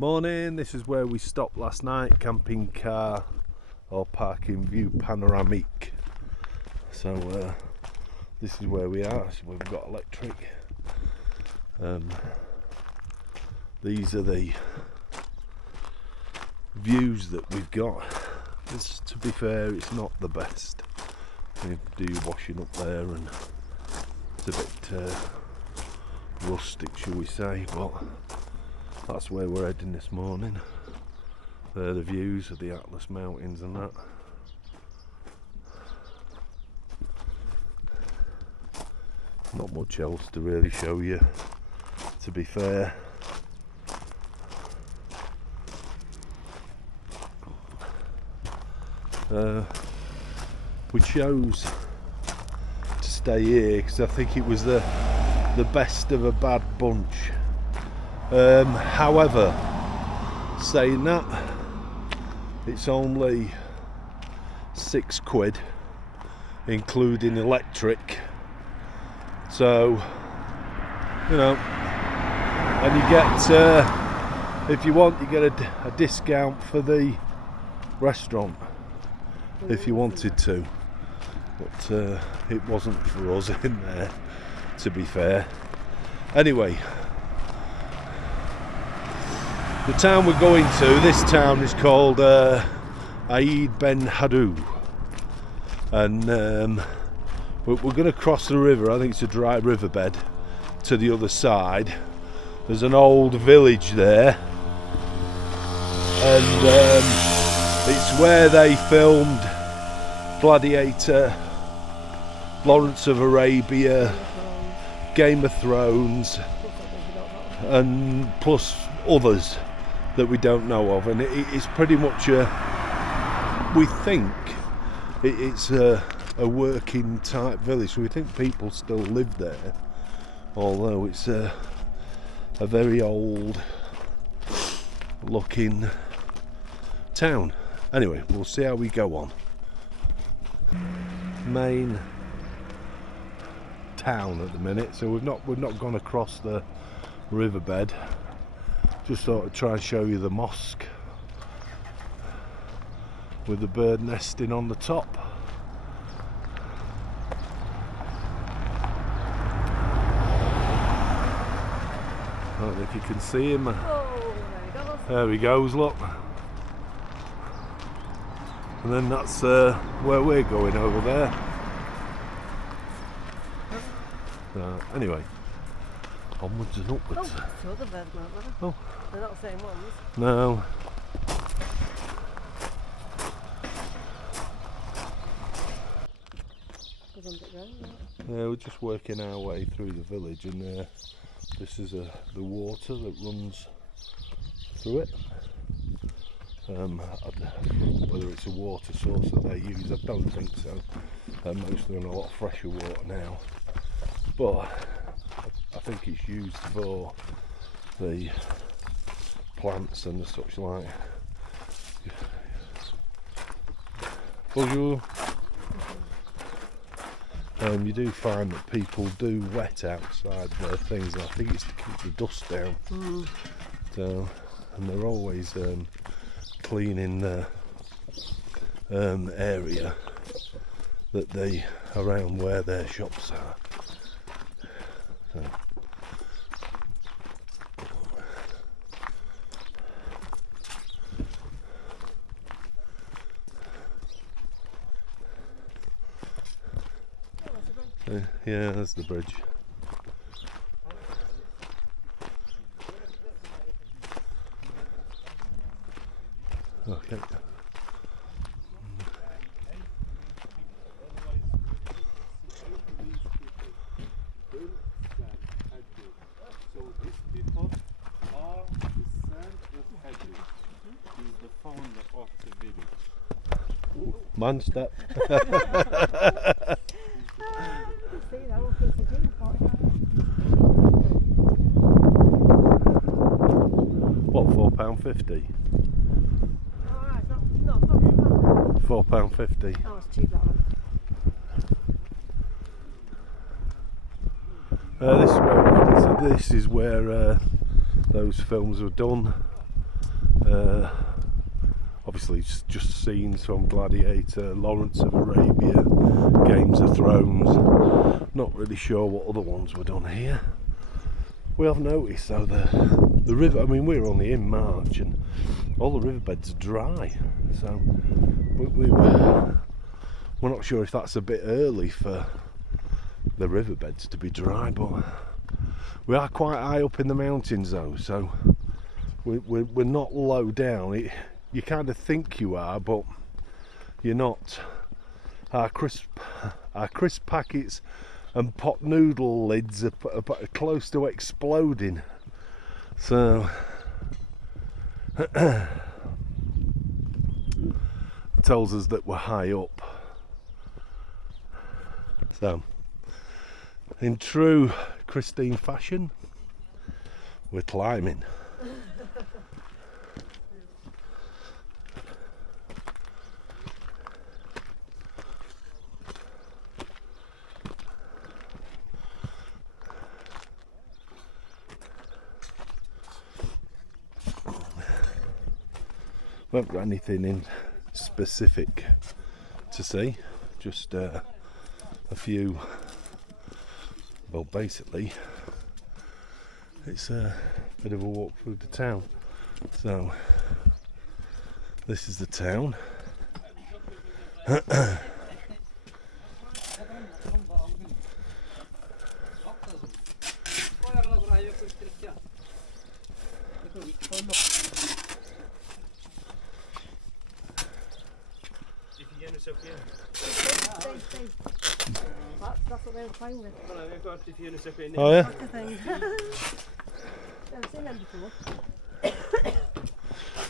Morning, this is where we stopped last night, camping car or parking view panoramic. So this is where we are, so we've got electric. These are the views that we've got. To be fair, it's not the best. You do your washing up there and it's a bit rustic, shall we say, but that's where we're heading this morning. There are the views of the Atlas Mountains and that. Not much else to really show you, to be fair. We chose to stay here because I think it was the best of a bad bunch. However, saying that, it's only £6 including electric, so you know, and you get if you want, you get a discount for the restaurant if you wanted to, but it wasn't for us in there, to be fair. Anyway, the town we're going to, this town is called Aid Ben Haddou, and we're going to cross the river. I think it's a dry riverbed to the other side. There's an old village there, and it's where they filmed Gladiator, Lawrence of Arabia, Game of Thrones, and plus others that we don't know of, and it's pretty much we think it's a working type village, so we think people still live there, although it's a very old looking town. Anyway, we'll see how we go on. Main town at the minute, so we've not gone across the riverbed. Just thought I'd try and show you the mosque with the bird nesting on the top. I don't know if you can see him. Oh, there he goes, look. And then that's where we're going, over there. Anyway, onwards and upwards. Oh, two other birds, aren't they? Oh. They're not the same ones. No. Yeah, we're just working our way through the village, and this is the water that runs through it. Whether it's a water source that they use, I don't think so. Mostly on a lot fresher water now, but I think it's used for the plants and the such like. Bonjour. You do find that people do wet outside their things, and I think it's to keep the dust down. So, and they're always cleaning the area that they around where their shops are. So. Yeah, that's the bridge. Okay. So these people are the son of Haddou. He's the founder of the village. Manstep. What, £4.50? Alright, not bad. £4.50. Oh, it's cheap, that one. This is where we're headed. So this is where those films were done. Obviously just scenes from Gladiator, Lawrence of Arabia, Games of Thrones. Not really sure what other ones were done here. We have noticed though the river, I mean we're only in March and all the riverbeds are dry, so we're not sure if that's a bit early for the riverbeds to be dry, but we are quite high up in the mountains though, so we're not low down. You kind of think you are, but you're not. Our crisp packets and pot noodle lids are close to exploding, so tells us that we're high up. So in true Christine fashion, we're climbing. We haven't got anything in specific to see, just a few. Well, basically it's a bit of a walk through the town. So this is the town. That's what they were playing with. Oh yeah? That's the thing. Never seen them before.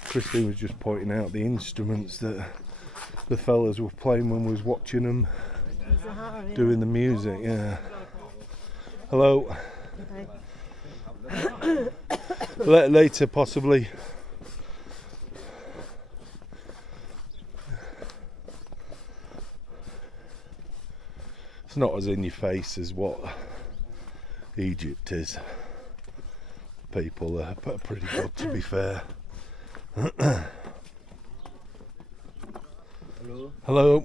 Christine was just pointing out the instruments that the fellas were playing when we was watching them doing the music. Yeah. Hello. Later possibly. It's not as in your face as what Egypt is. People are pretty good, to be fair. Hello. Hello.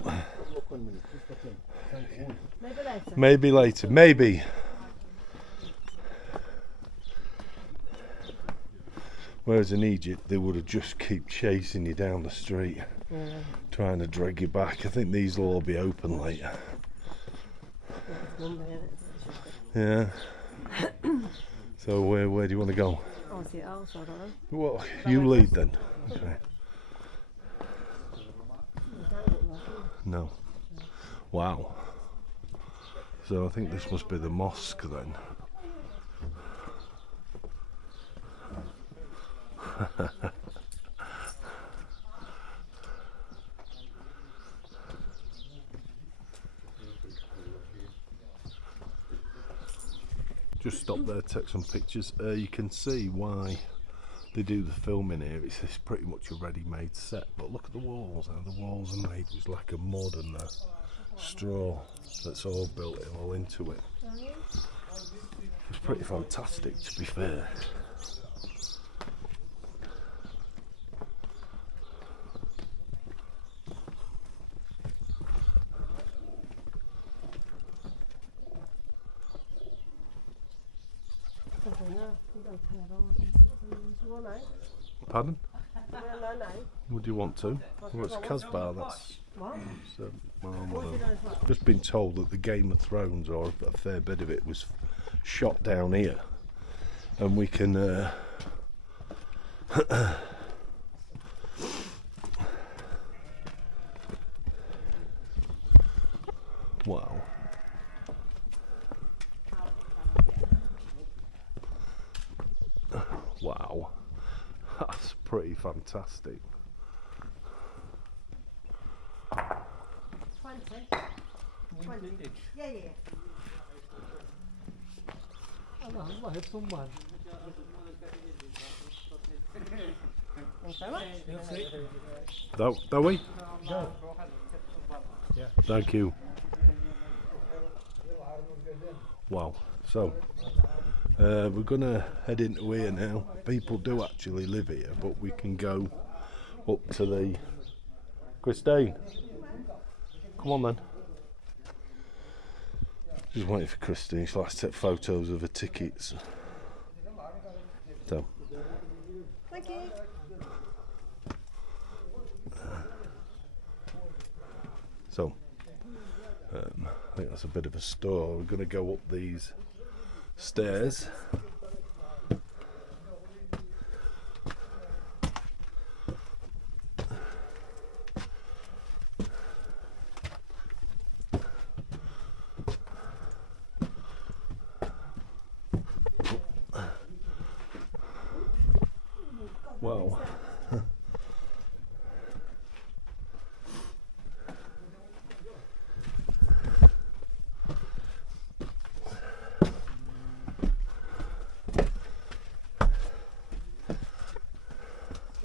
Maybe later. Maybe later. Maybe. Whereas in Egypt, they would have just keep chasing you down the street, trying to drag you back. I think these will all be open later. Yeah. So where do you want to go? I want to see it else, I don't know. Well, you lead then. Okay. No. Wow. So I think this must be the mosque then. Just stop there, take some pictures. You can see why they do the filming here. It's pretty much a ready-made set, but look at the walls. How the walls are made with like a mud and a straw that's all built all into it. It's pretty fantastic, to be fair. Pardon? Would you want to? Well, it's Casbah, that's... What? Just been told that the Game of Thrones, or a fair bit of it, was shot down here. And we can... Wow. Wow. That's pretty fantastic. 20. 20. Yeah. Allah hep son var. Thanks very much. Do we? Thank you. Wow. So, We're gonna head into here now. People do actually live here, but we can go up to the... Christine, come on then. Just waiting for Christine. She likes to take photos of her tickets. So. Thank you. So, I think that's a bit of a store. We're going to go up these stairs. Well,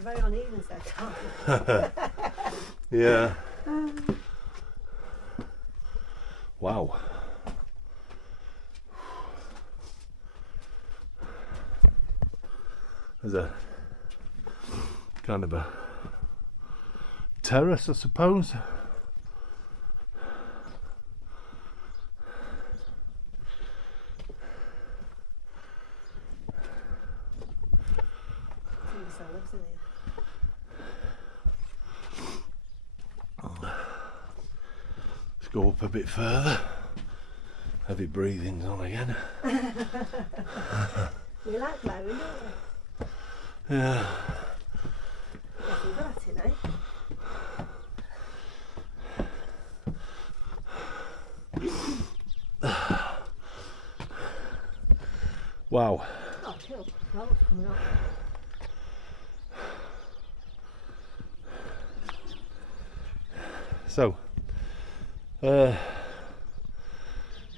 Very uneven set. yeah. Wow. There's a kind of a terrace, I suppose. Let's go up a bit further. Heavy breathing's on again. We like blowing, don't we? Yeah. Yes, we've got it, eh? Wow. Oh, cool. Well, what's coming up? So,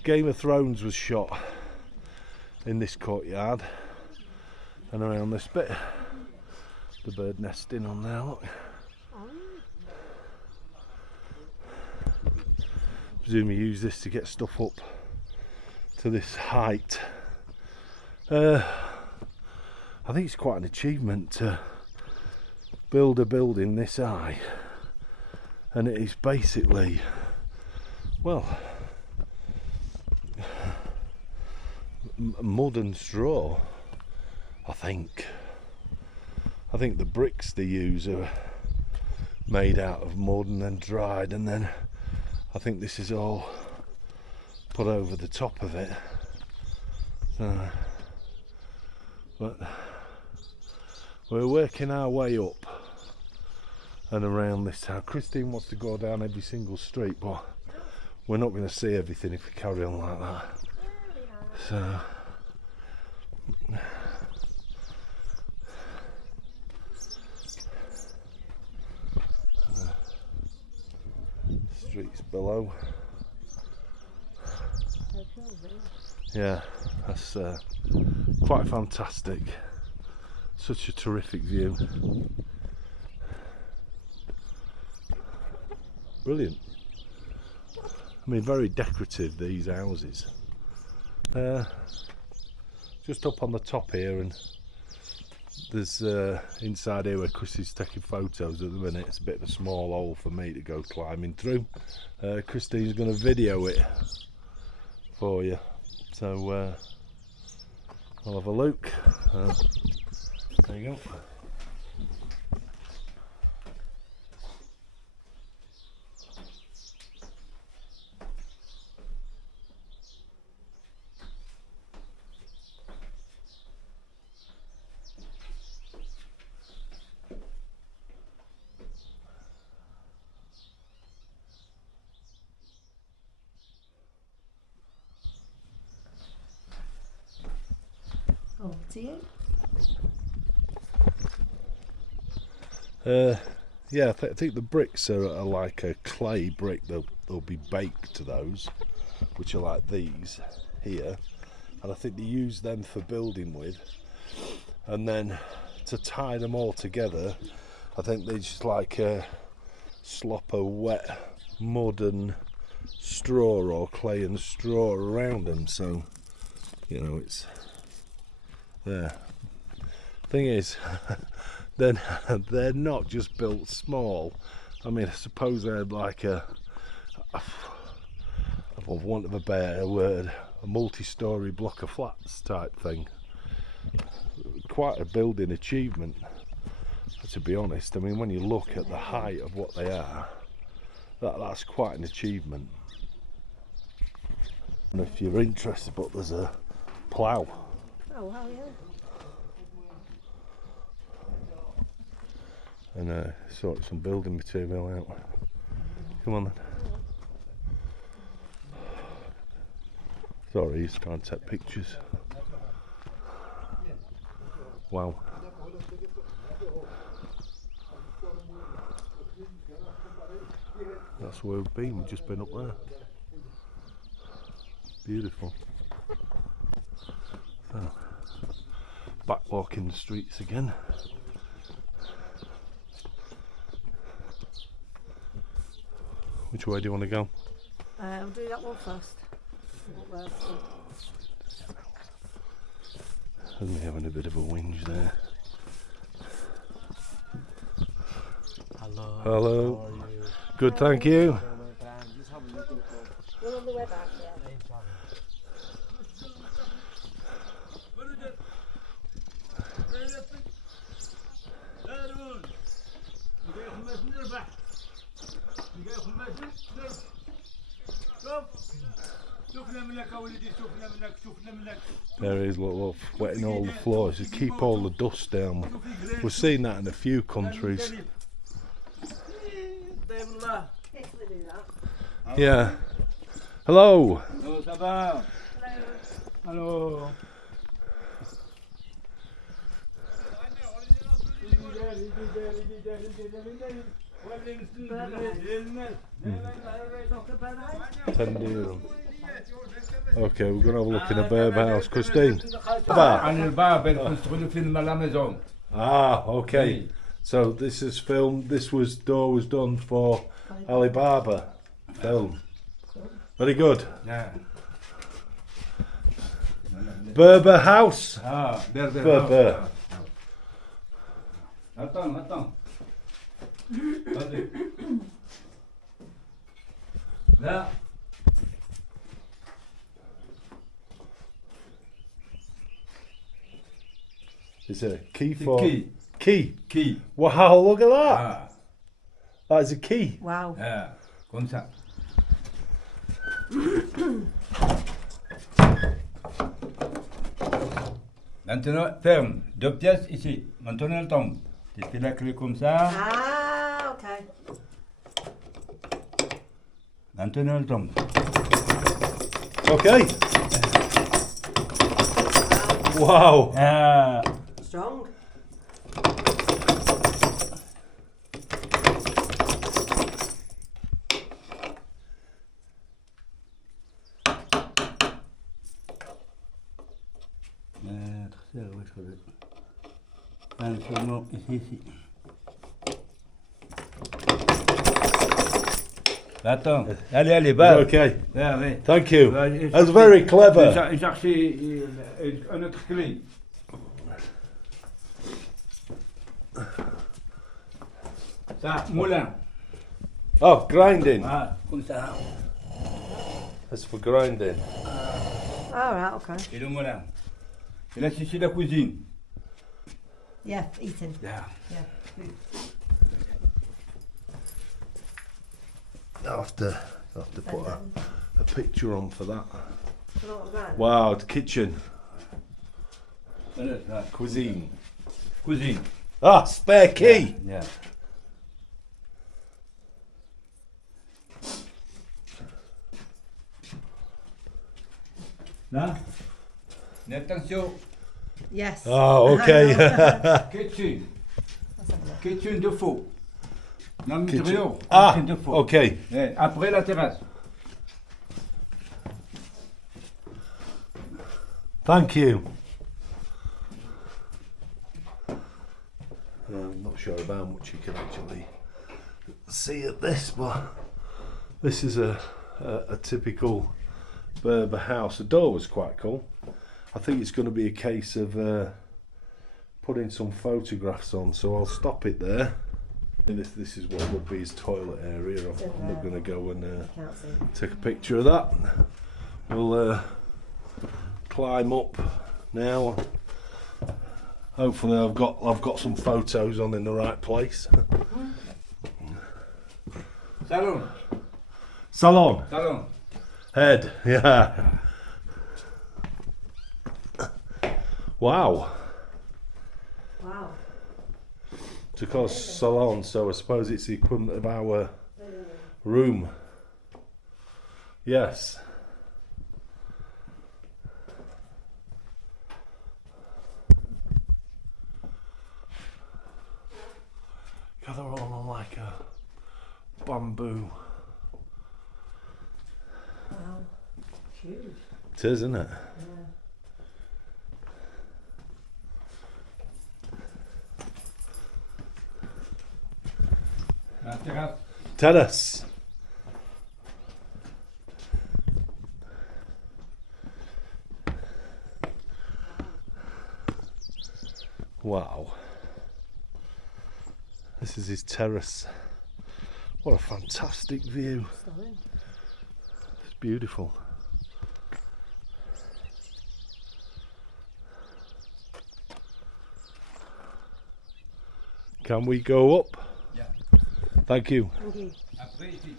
Game of Thrones was shot in this courtyard and around this bit. The bird nesting on there, look. Presume you use this to get stuff up to this height. I think it's quite an achievement to build a building this high, and it is basically, well, mud and straw. I think the bricks they use are made out of mud and then dried, and then I think this is all put over the top of it. So, but we're working our way up and around this town. Christine wants to go down every single street, but we're not going to see everything if we carry on like that. So streets below. Yeah, that's quite fantastic. Such a terrific view. Brilliant. I mean, very decorative, these houses. Just up on the top here, and there's inside here where Chris is taking photos at the minute. It's a bit of a small hole for me to go climbing through. Christine's going to video it for you, so I'll have a look. There you go. Oh, to you? Yeah, I think the bricks are like a clay brick. They'll be baked, those, which are like these here, and I think they use them for building with, and then to tie them all together, I think they just like slop a wet mud and straw or clay and straw around them, so you know it's there. Thing is, then they're not just built small. I mean, I suppose they're like for want of a better word, a multi-story block of flats type thing. Quite a building achievement, to be honest. I mean, when you look at the height of what they are, that's quite an achievement. And if you're interested, but there's a plough. Oh, wow, yeah. And sort some building material out. Come on then. Sorry, he's trying to take pictures. Wow. That's where we've been, we've just been up there. Beautiful. So, back walking the streets again. Which way do you want to go? We'll do that one first. Isn't he having a bit of a whinge there? Hello. Hello. How are you? Good, thank you. We're on the way back, yeah. There he is, look, wetting all the floors to keep all the dust down. We've seen that in a few countries. Italy do that. Yeah. Hello. Oh, ça va? Hello. Tendirum. Okay, we're going to have a look in a Berber house. Christine. Baba. عن الباب construit film à la maison. Ah, okay. So this is filmed. Door was done for Alibaba film. Very good. Yeah. Berber house. Ah, Berber. Berber. Attends. Vas-y. Là. It's a key for Key. Key. Wow, look at that. Ah, That is a key. Wow. yeah. Comme ça. Maintenant, ferme. 2 pièces ici. Maintenant, elle tombe. Tu fais la clé comme ça. Ah, okay. Maintenant, elle tombe. Okay. Wow. Ah. Strong. Seulement ici. Attends, allez, va. Okay. Ouais. Thank you. Va, That's very clever. Chercher une autre clé. Ça, moulin. Oh, grinding. Ah, comme ça. That's for grinding. All right, okay. Et le moulin. Et là, c'est la cuisine. Yeah, eating. Yeah. Yeah. I'll have to put a picture on for that. Right. Wow, the kitchen. Voilà, Cuisine. cuisine. Ah, spare key. Yeah. Là. Mais attention, Yes. Oh, okay. kitchen. Let's have a look. Kitchen de faux. Dans le Kitchen. matériau. Ah, Kitchen de faux. okay. Et après la terrasse. Thank you. I'm not sure about how much you can actually see at this, but this is a typical Berber house. The door was quite cool. I think it's going to be a case of putting some photographs on, so I'll stop it there. And this is what would be his toilet area. I'm not going to go and Can't see. take a picture of that. We'll climb up now. Hopefully I've got some photos on in the right place. Salon. Salon. Salon. Head. Yeah. Wow. Wow. It's called salon, so I suppose it's the equivalent of our room. Yes. God, they're all on like a bamboo. Wow. Huge. It is, isn't it? Yeah. La terrasse. Terrace. Wow. This is his terrace. What a fantastic view. Stunning. It's beautiful. Can we go up? Yeah. Thank you. Thank you. Après ici.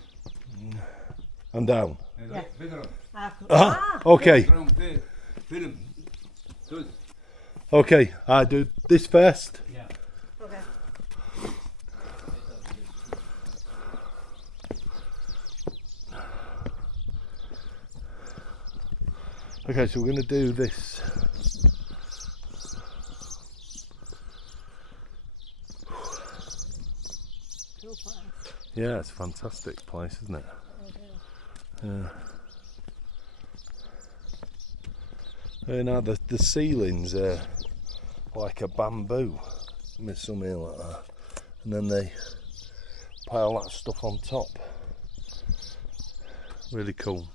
And down. Yeah. Bedroom. Ah, okay. Bedroom, film. Tous. Okay. I do this first. Yeah. Okay. Okay, so we're going to do this. Cool place. Yeah, it's a fantastic place, isn't it? Yeah. Now the ceilings are like a bamboo, something like that, and then they pile that stuff on top. Really cool.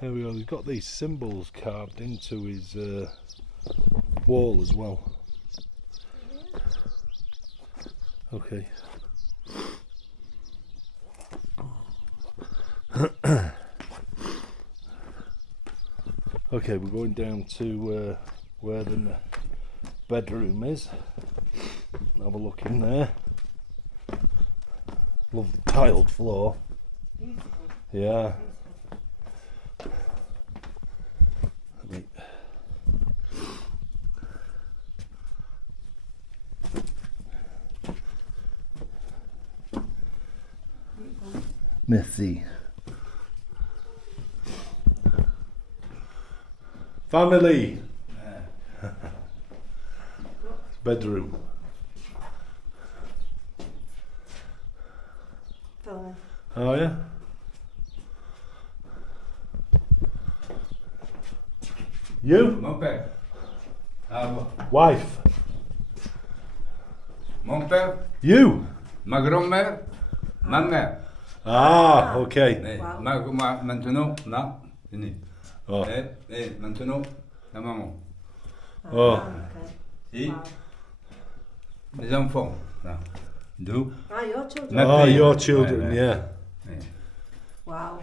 There we go. He's got these symbols carved into his wall as well. Okay. Okay, we're going down to where the bedroom is. Have a look in there. Lovely tiled floor. Beautiful. Yeah. Let me- Messy. Family. Bedroom. Filming. Oh yeah. You? Mon père. Ah bon. Wife. Mon père, You? ma grand-mère, ma mère. Ah, okay. Mais Wow. maintenant, là, fini. Oh. Et maintenant, la maman. Oh. Ah, okay. Et Wow. les enfants, là. Deux. Ah, your children. Ma Oh, fille. your children, Ouais, ouais. yeah. Ouais. Wow.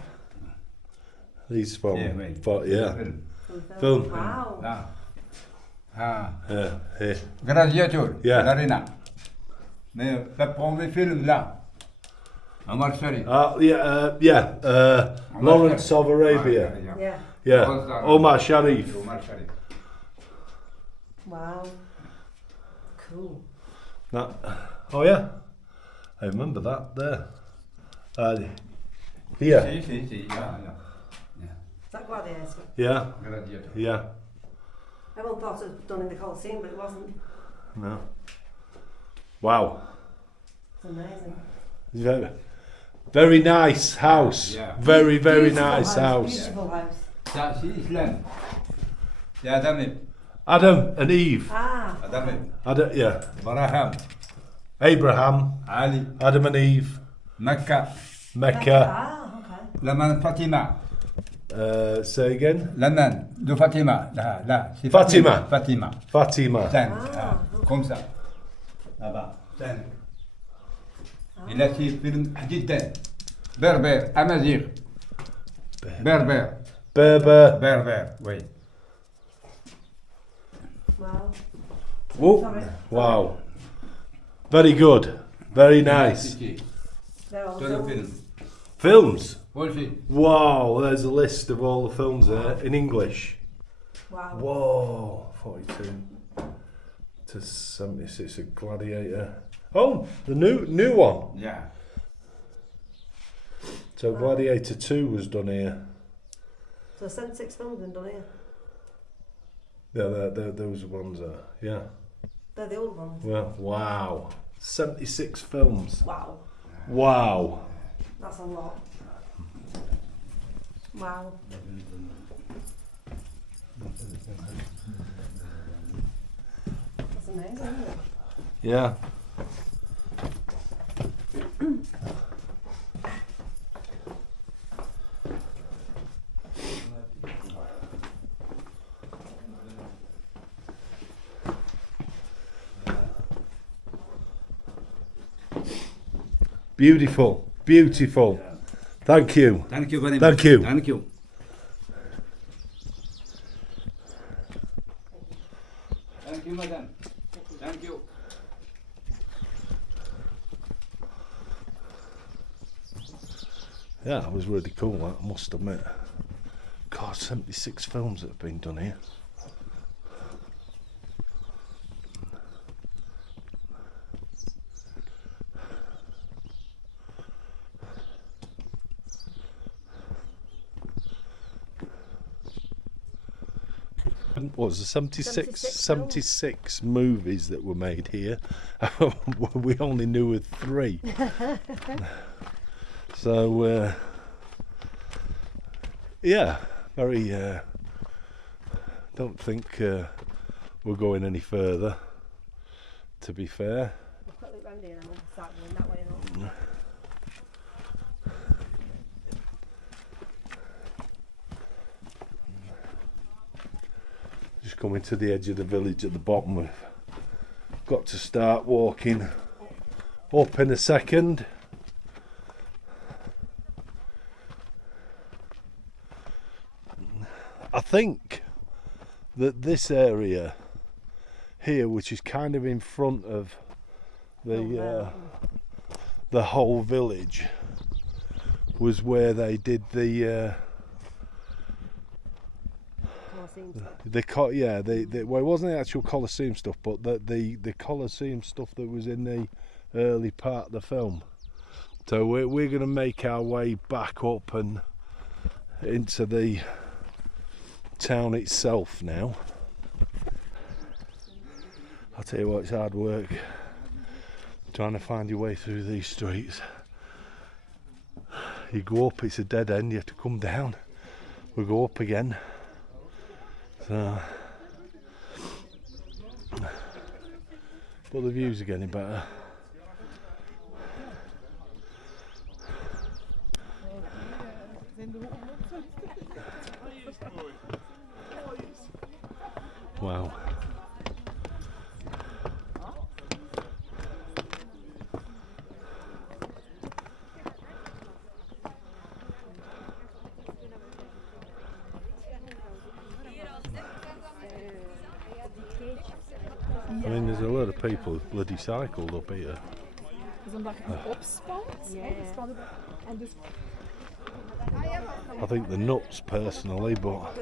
These from, Yeah, ouais. yeah. Film. Film. Wow. Là. Ah. Yeah, here. Gladiator. Yeah. L'arena. Mais le premier film, là. À Marseille. Yeah, Lawrence of Arabia. Yeah. Yeah, Omar Sharif. Omar Sharif. Wow. Cool. That, oh yeah, I remember that there. Here, Si, si, si. Yeah, yeah. Is that Gladiator? yeah, Gladiator. yeah. Everyone thought it was done in the Colosseum, but it wasn't. No. Wow. It's amazing. Very, very nice house. Yeah. Very, very Beautiful nice house. Beautiful house. Ça, c'est Islam. C'est Adam et Adam and Eve. Ah. Adam et Adam, yeah. Abraham, Abraham, Ali, Adam and Eve, Mecca, Mecca. Ah, okay. la man Fatima. Say again. London, de Fatima. Là, c'est Fatima. Fatima. Fatima. 5. Comme ça. Là-bas. 5. Et là, c'est film جدا. Berbère, Amazigh. Berbère. Berber. Berbère, oui. Wow. Oh, Sorry. wow. Very good. Very nice. They're all Tout le filmed. film. Films. All film. Wow, there's a list of all the films there in English. Wow. Whoa, 42 to 76, a Gladiator. Oh, the new one. Yeah. So Gladiator 2 was done here. So 76 films been done here. Yeah, those ones are. Yeah. They're the old ones. Well, wow. 76 films. Wow. Wow. That's a lot. Wow. That's amazing, isn't it? Yeah. Beautiful. Beautiful. Thank you. Thank you very much. Thank you. Thank you. Thank you, madam. Thank you. Yeah, that was really cool, that, I must admit. God, 76 films that have been done here. What was it, 76? 76 movies that were made here. We only knew of 3. So, yeah, very, don't think we're going any further, to be fair. I'll quickly round here and we'll start going that way and all. Just coming to the edge of the village at the bottom. We've got to start walking up in a second. I think that this area here, which is kind of in front of the whole village, was where they did the well, it wasn't the actual Colosseum stuff, but the Colosseum stuff that was in the early part of the film. So we're going to make our way back up and into the town itself now. I'll tell you what, it's hard work trying to find your way through these streets. You go up, it's a dead end, you have to come down. We go up again. So, but the views are getting better. Wow. I mean, there's a lot of people who've bloody cycled up here. I think the nuts personally, but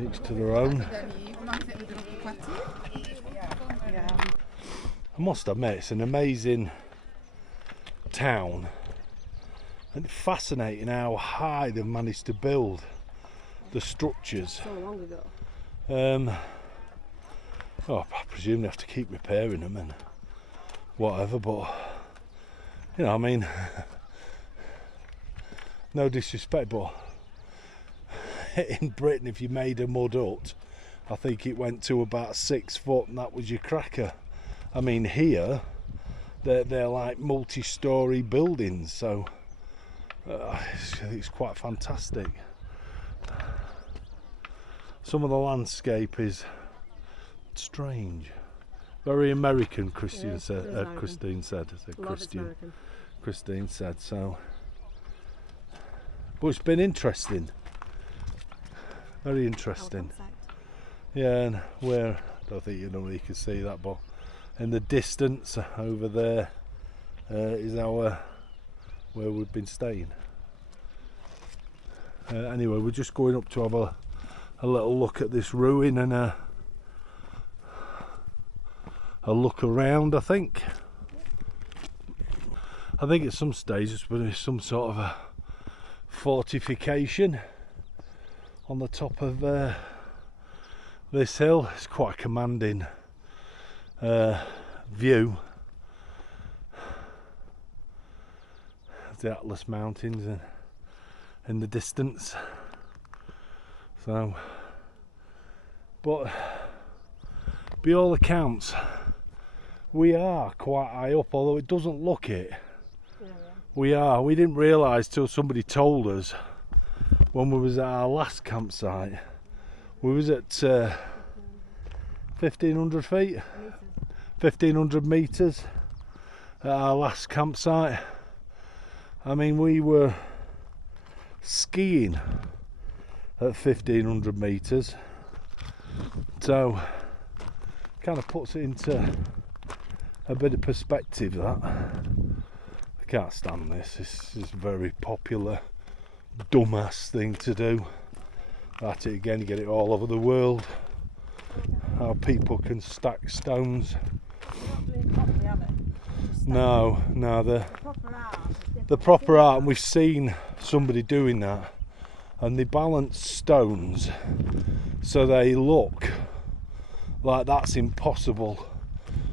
each to their own. I must admit, it's an amazing town, and it's fascinating how high they've managed to build the structures. So long ago. I presume they have to keep repairing them and whatever, but you know, I mean, no disrespect, but in Britain, if you made a mud hut, I think it went to about 6 foot, and that was your cracker. I mean, here they're like multi-story buildings, so it's quite fantastic. some of the landscape is strange. Very American, Christian It said. is American. Christine said. I said Love it's Christian. American. Christine said so. But it's been interesting. Very Our interesting. campsite. Yeah, and where I don't think you can see that, but in the distance over there is our where we've been staying. Anyway, we're just going up to have a little look at this ruin and a look around. I think at some stage it's been some sort of a fortification on the top of this hill. It's quite a commanding view. The Atlas Mountains and in the distance. So, but by all accounts, we are quite high up, although it doesn't look it. Yeah. We are. We didn't realise till somebody told us when we was at our last campsite. We was at 1,500 feet, Meters. 1,500 metres at our last campsite. I mean, we were skiing at 1,500 metres, so kind of puts it into a bit of perspective. That I can't stand this. This is a very popular dumbass thing to do. At it again, you get it all over the world. How people can stack stones. Not doing it properly, have it? Just No, the proper art is different. the proper art, and we've seen somebody doing that, and they balance stones so they look like that's impossible.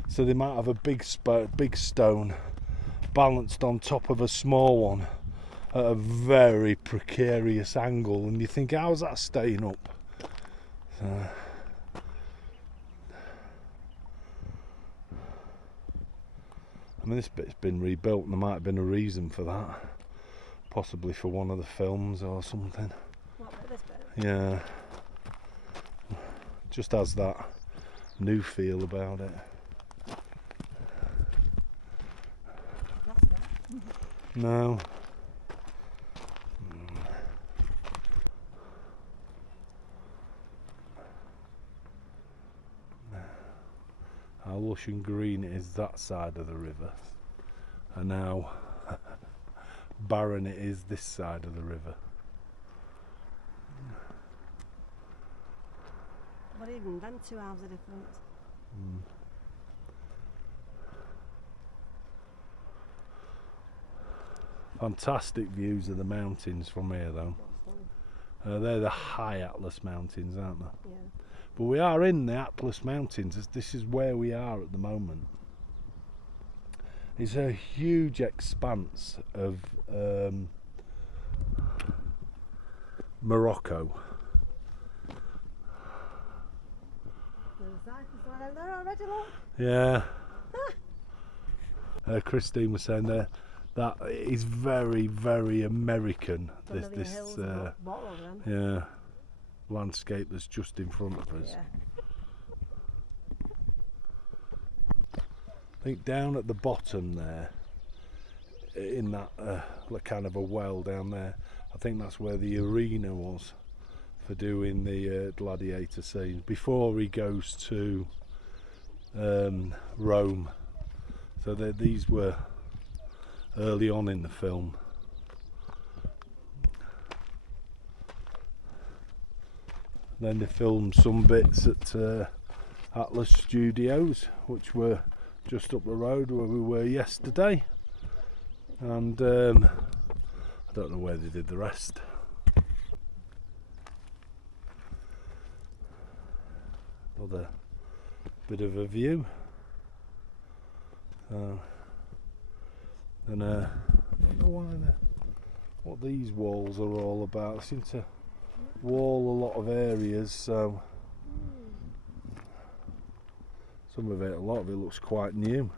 So they might have a big stone balanced on top of a small one at a very precarious angle, and you think, how's that staying up? So, I mean, this bit's been rebuilt, and there might have been a reason for that. Possibly for one of the films or something. What, this bit? Yeah. Just has that new feel about it. That's good. No. How lush and green it is that side of the river, and how barren it is this side of the river. But even then, 2 hours of difference. Fantastic views of the mountains from here, though. They're the high Atlas Mountains, aren't they? Yeah. But we are in the Atlas Mountains. This is where we are at the moment. It's a huge expanse of Morocco. There's a cyclist right over there already, look. Yeah. Christine was saying there that is very, very American. Got a million hills and a bottle of them. Yeah, landscape that's just in front of us. Yeah. I think down at the bottom there, in that kind of a well down there, I think that's where the arena was for doing the gladiator scenes before he goes to Rome. So these were early on in the film. Then they filmed some bits at Atlas Studios, which were just up the road where we were yesterday, and I don't know where they did the rest. Another bit of a view. And I don't know what these walls are all about. They seem to wall a lot of areas, so a lot of it looks quite new.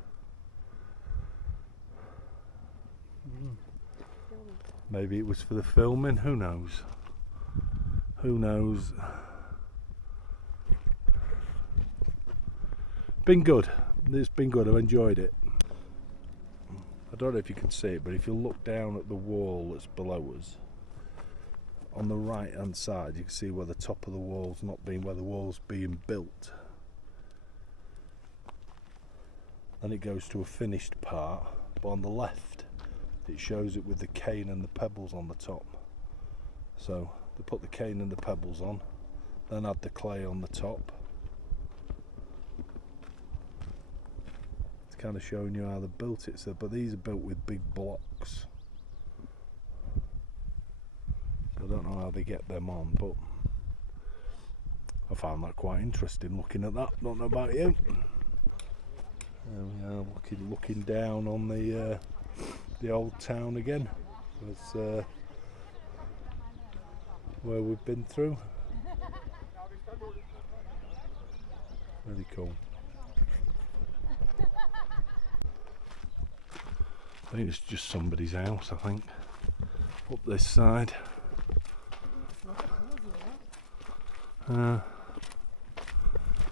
Maybe it was for the filming, who knows? Who knows? been good. It's been good. I've enjoyed it. I don't know if you can see it, but if you look down at the wall that's below us, on the right hand side you can see where the top of the wall's not being, where the wall's being built. Then it goes to a finished part, but on the left it shows it with the cane and the pebbles on the top. So they put the cane and the pebbles on, then add the clay on the top. It's kind of showing you how they built it. So, but these are built with big blocks. So I don't know how they get them on, but I found that quite interesting looking at that. Don't know about you. There we are, looking down on the old town again. That's where we've been through. Really cool. I think it's just somebody's house, I think, up this side.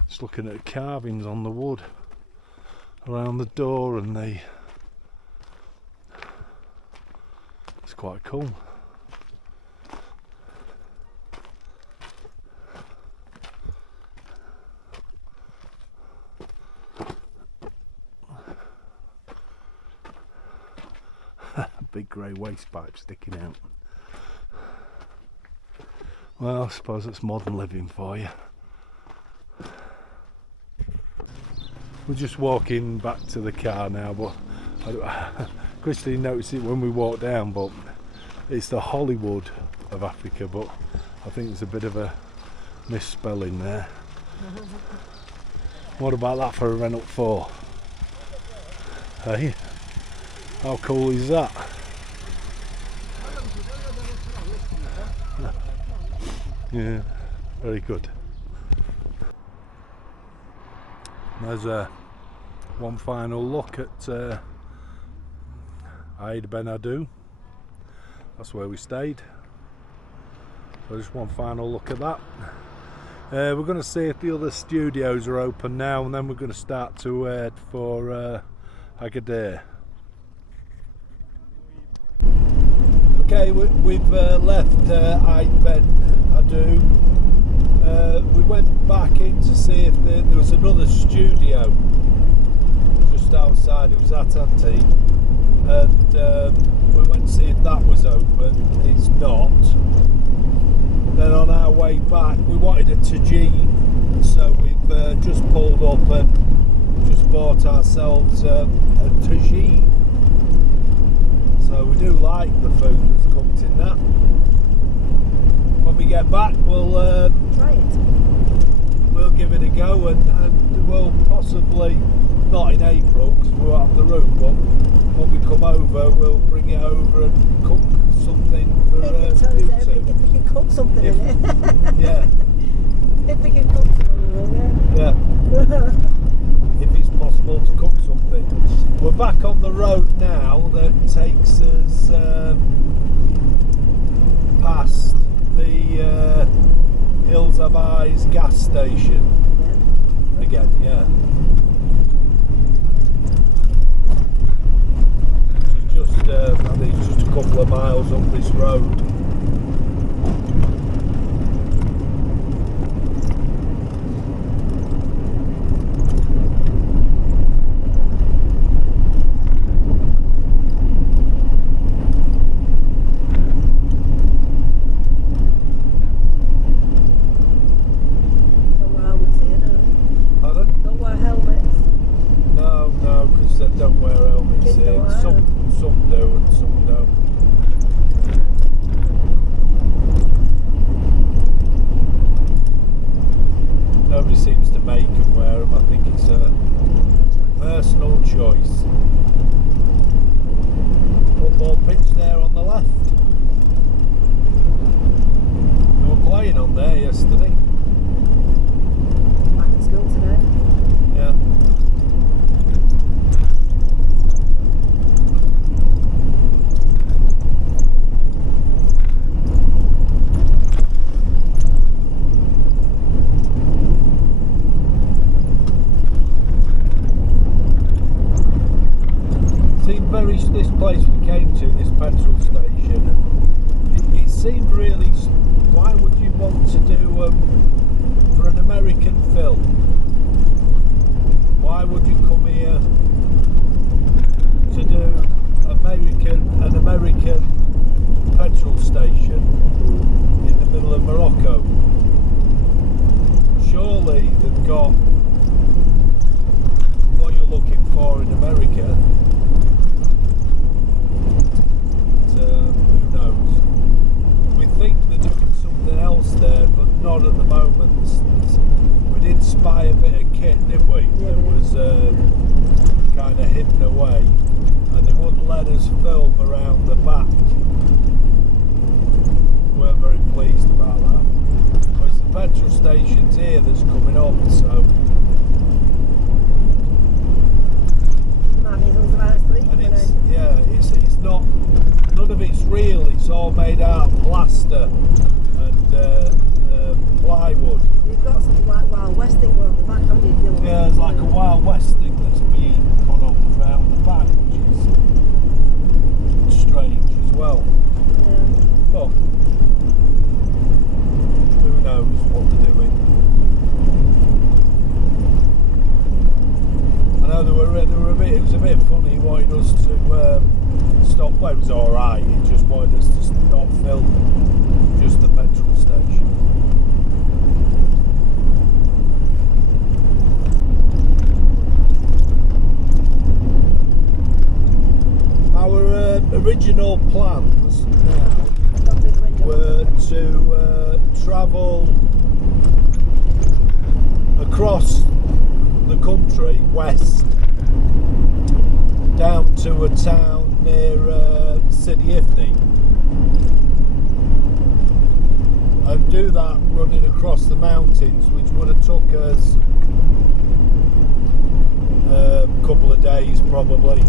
Just looking at carvings on the wood around the door, and it's quite cool. Big grey waste pipe sticking out. Well, I suppose it's modern living for you. We're just walking back to the car now, but Christine noticed it when we walked down, but it's the Hollywood of Africa, but I think there's a bit of a misspelling there. What about that for a Renault 4? Hey, how cool is that? Yeah, very good. There's one final look at Aïd Ben Haddou. That's where we stayed. So just one final look at that. We're going to see if the other studios are open now, and then we're going to start to head for Agadir. Okay, we've left Aïd Ben Haddou. We went back in to see if there was another studio just outside. It was Atati, and we went to see if that was open. It's not. Then on our way back, we wanted a tagine, so we've just pulled up and just bought ourselves a tagine. So we do like the food that's cooked in that. When we get back, we'll Try it. we'll give it a go, and we'll possibly, not in April because we're out of the room, but when we come over, we'll bring it over and cook something for YouTube. If we can cook something in it. Yeah, If we can cook something in it. yeah. If it's possible to cook something. We're back on the road now that takes us past the Hills of Eyes gas station. Yeah. Again, yeah. It's just, I think it's just a couple of miles up this road. Don't wear helmets here, no. Pardon? Don't wear helmets. No, because they don't wear helmets Kids here. don't Some do and some don't. Nobody seems to make them wear them. I think it's a personal choice. Football pitch there on the left. They were playing on there yesterday. Back to school today. Yeah. this place we came to, this petrol station, and it seemed really. Why would you want to do for an American film? Why would you come here to do an American petrol station in the middle of Morocco? Surely they've got what you're looking for in America. Who knows? We think they're doing something else there, but not at the moment. We did spy a bit of kit, didn't we? Yeah, That was kind of hidden away, and they wouldn't let us film around the back. We weren't very pleased about that. Well, it's the petrol stations here that's coming up, so. Might be those about three. And it's not, none of it's real, it's all made out of plaster and plywood. You've got something like Wild West thing on the back, haven't you? If you look? Yeah, there's like a Wild West thing that's being put up around the back, which is strange as well. Yeah. But who knows what they're doing. I know it was a bit funny. He wanted us to stop. Well, it was alright. He just wanted us to not film just the petrol station. Our original plans now were to travel across the country west down to a town near City Ifni and do that running across the mountains, which would have took us a couple of days probably.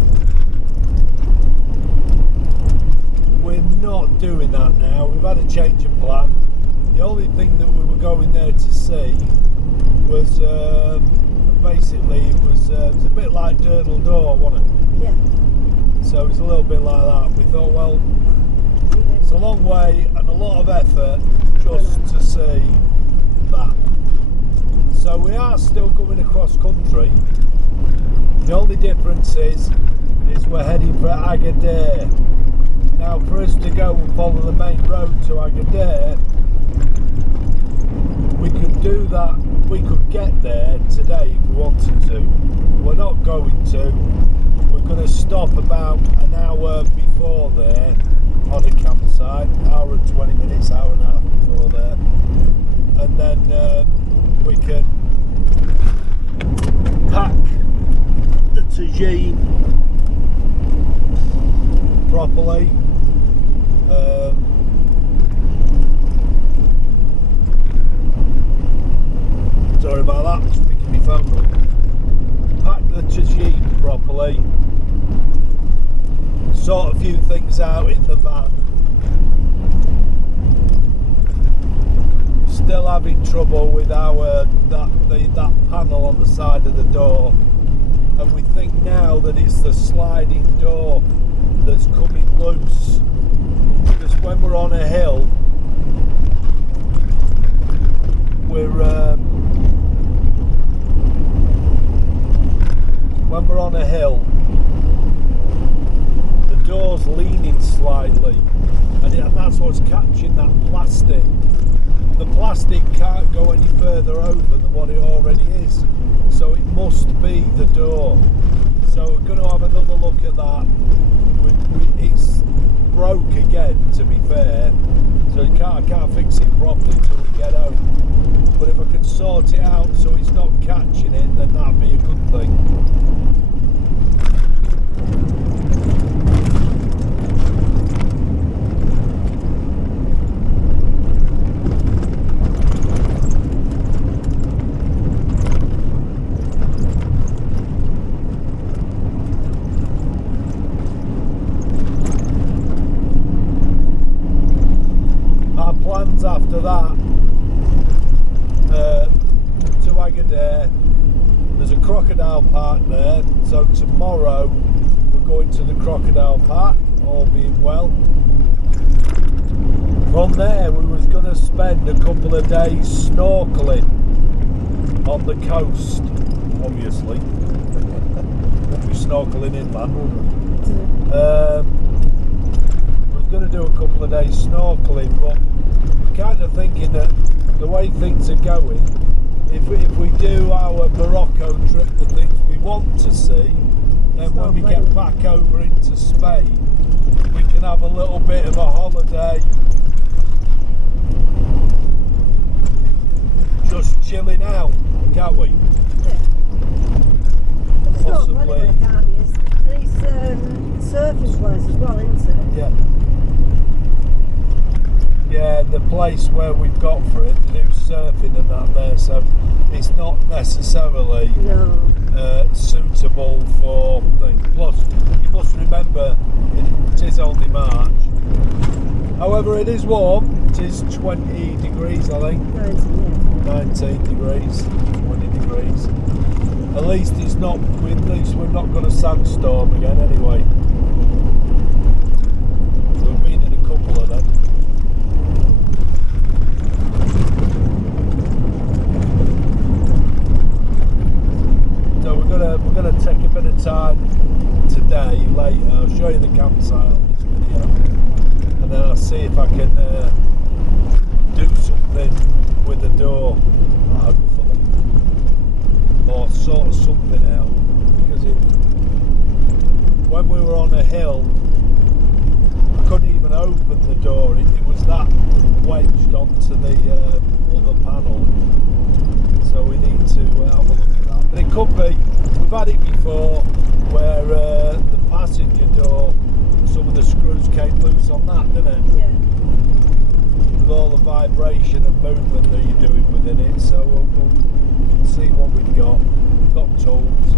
We're not doing that now. We've had a change of plan. The only thing that we were going there to see was basically it was a bit like Durdle Door, wasn't it? Yeah. So it was a little bit like that. We thought, well, it's a long way and a lot of effort just to see that. So we are still going across country. The only difference is we're heading for Agadir. Now, for us to go and follow the main road to Agadir, we could do that. We could get there today if we wanted to. We're not going to. We're going to stop about an hour before there on a campsite, hour and 20 minutes, hour and a half before there, and then we can pack the tagine properly. Sorry about that, just picking my phone up. Pack the tagine properly, sort a few things out in the van. Still having trouble with that panel on the side of the door, and we think now that it's the sliding door that's coming loose, because when we're on a hill, the door's leaning slightly, and that's what's catching that plastic. The plastic can't go any further over than what it already is, so it must be the door. So we're going to have another look at that. It's broke again, to be fair, so I can't fix it properly until we get home. But if I can sort it out so it's not catching it, then that'd be a good thing. After that, to Agadir, there's a crocodile park there, so tomorrow we're going to the Crocodile Park, all being well. From there, we was going to spend a couple of days snorkeling on the coast, obviously. Won't be snorkeling inland, will we? Was going to do a couple of days snorkeling, but we're kind of thinking that the way things are going, if we do our Morocco trip, the things we want to see, then when we get back over into Spain, we can have a little bit of a holiday, just chilling out, can't we? Possibly. And it's surfing place as well, isn't it? Yeah. Yeah, the place where we've got for it to do surfing and that there, so it's not necessarily suitable for things. Plus, you must remember it is only March. However, it is warm. It is 20 degrees, I think. 19 degrees, 20 degrees. At least it's not. At least we're not going to sandstorm again, anyway. We've been in a couple of them. So we're gonna take a bit of time today, later. I'll show you the campsite on this video, and then I'll see if I can do something with the door, hopefully, or sort something out, because when we were on a hill, I couldn't even open the door. It was that wedged onto the other panel, so we need to have a look at that. But it could be, we've had it before, where the passenger door, some of the screws came loose on that, didn't it? Yeah. With all the vibration and movement that you're doing within it, so we'll see what we've got. We've got tools.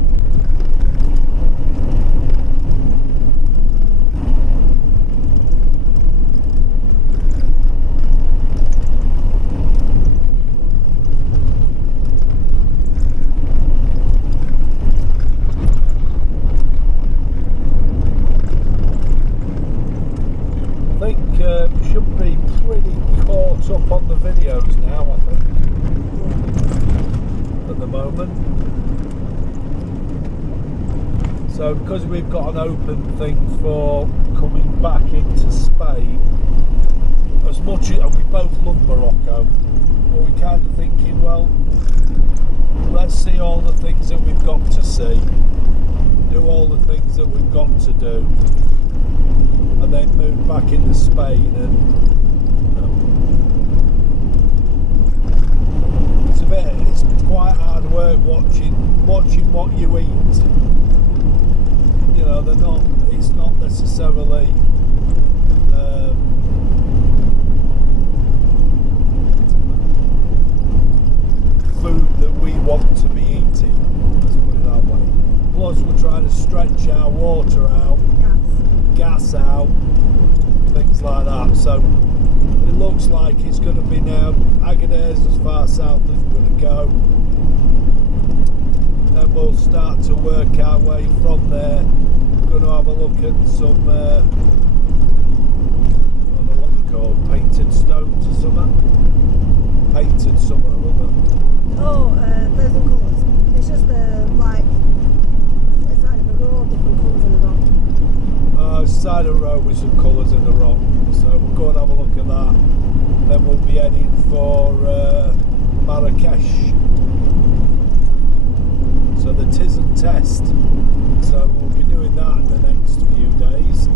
Should be pretty caught up on the videos now, I think, at the moment. So because we've got an open thing for coming back into Spain, as much as we both love Morocco, but we're kind of thinking, well, let's see all the things that we've got to see, do all the things that we've got to do, and then move back into Spain. And it's quite hard work watching what you eat. You know, it's not necessarily food that we want to be eating, let's put it that way. Plus we're trying to stretch our water out, gas out, things like that. So it looks like it's going to be now Agadez as far south as we're going to go. Then we'll start to work our way from there. We're going to have a look at some, I don't know what they're called, painted stones or something. Painted something or other. Oh, those are colours. It's just like the side of the road, different colours in the rock. Side of the road with some colours in the rock, so we'll go and have a look at that. Then we'll be heading for Marrakesh, so the Tizen test, so we'll be doing that in the next few days.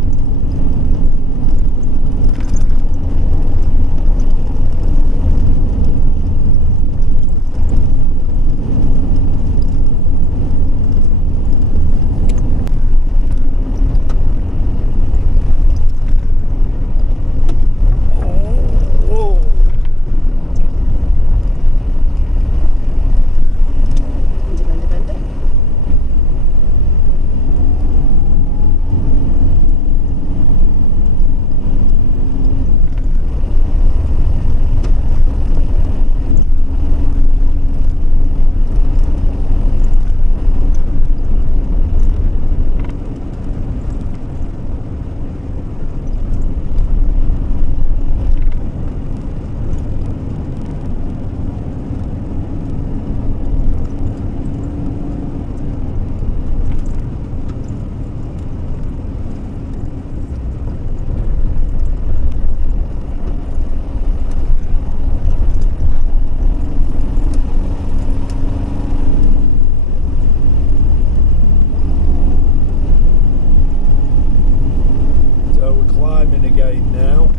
again now.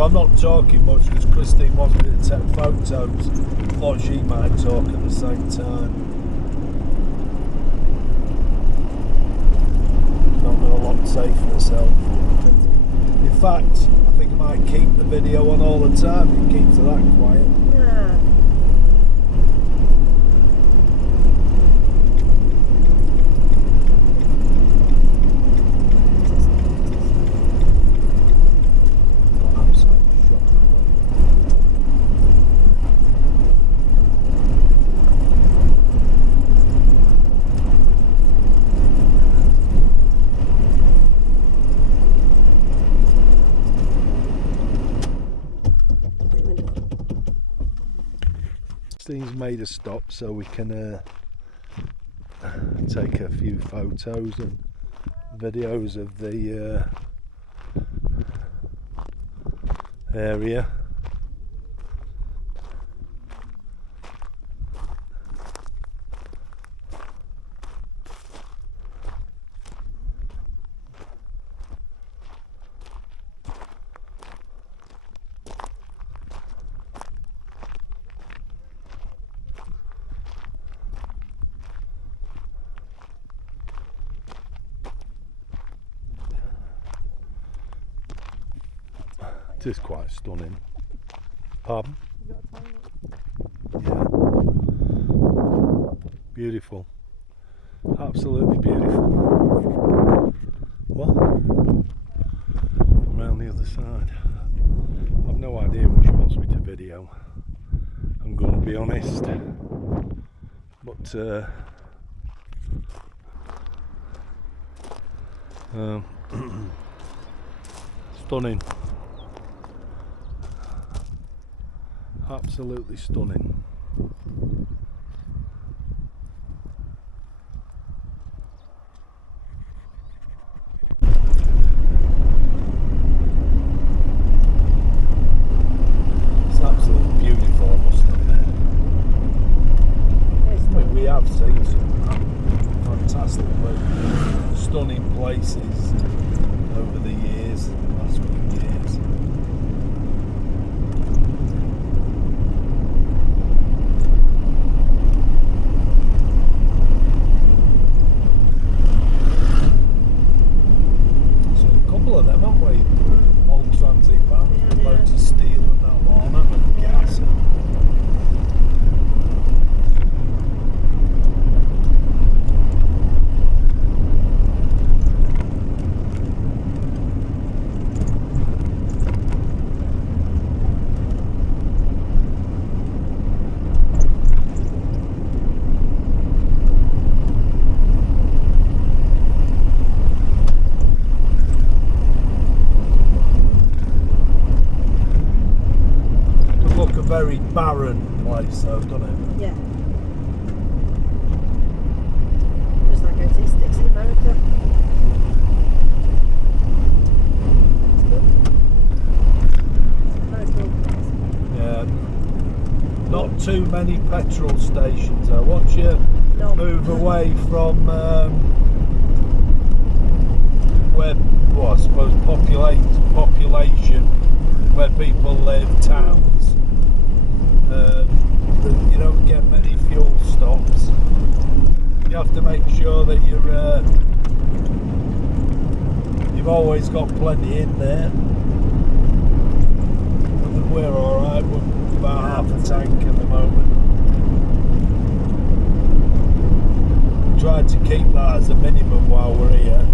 I'm not talking much because Christine wants me to take photos. Thought she might talk at the same time. Don't know a lot to say for herself. In fact, I think I might keep the video on all the time. It keeps her that quiet. Yeah. Christine's made a stop so we can take a few photos and videos of the area. It is quite stunning. Pardon? Yeah. Beautiful. Absolutely beautiful. What? Around the other side. I've no idea what she wants me to video. I'm going to be honest. But stunning. Absolutely stunning. It's absolutely beautiful, I must admit. I mean, we have seen some fantastically stunning places over the years, the last few years. Loads of steel and that one, and gas. Very barren place though, doesn't it? Yeah. Just like going to the sticks in America. It's good. It's a very cool place. Yeah. Not too many petrol stations though. Once you move away from where, well, I suppose population, where people live, towns. You don't get many fuel stops. You have to make sure that you've always got plenty in there. But we're alright, we're about half a tank at the moment. Tried to keep that as a minimum while we're here.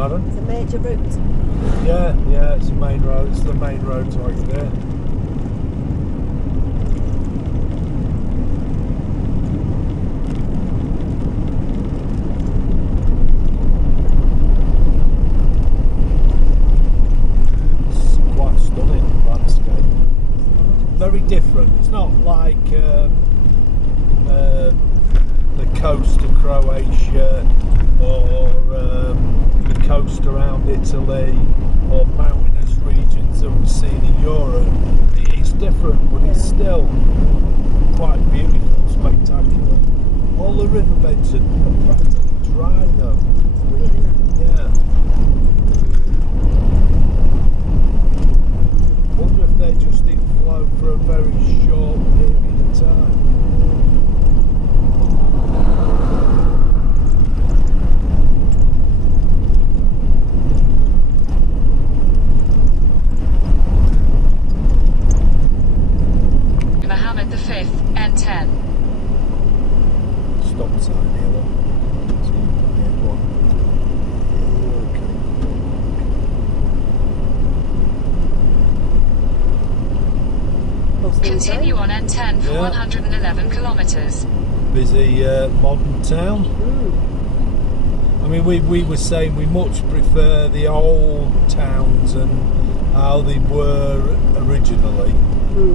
Pardon? It's a major route. Yeah, it's the main road. It's the main road to Agadir. It's quite stunning landscape. Very different. It's not like the coast of Croatia or the coast around Italy or mountainous regions that we've seen in Europe. It's different, but it's still quite beautiful, spectacular. All the riverbeds are practically dry though. It's really nice. Yeah. Wonder if they're just in flow for a very short period of time. Mohammed V, N10. Stop sign here, look. Yeah, go on. Boston Continue on N10 for Yeah. 111 kilometers. Busy modern town. I mean, we were saying we much prefer the old towns and how they were originally,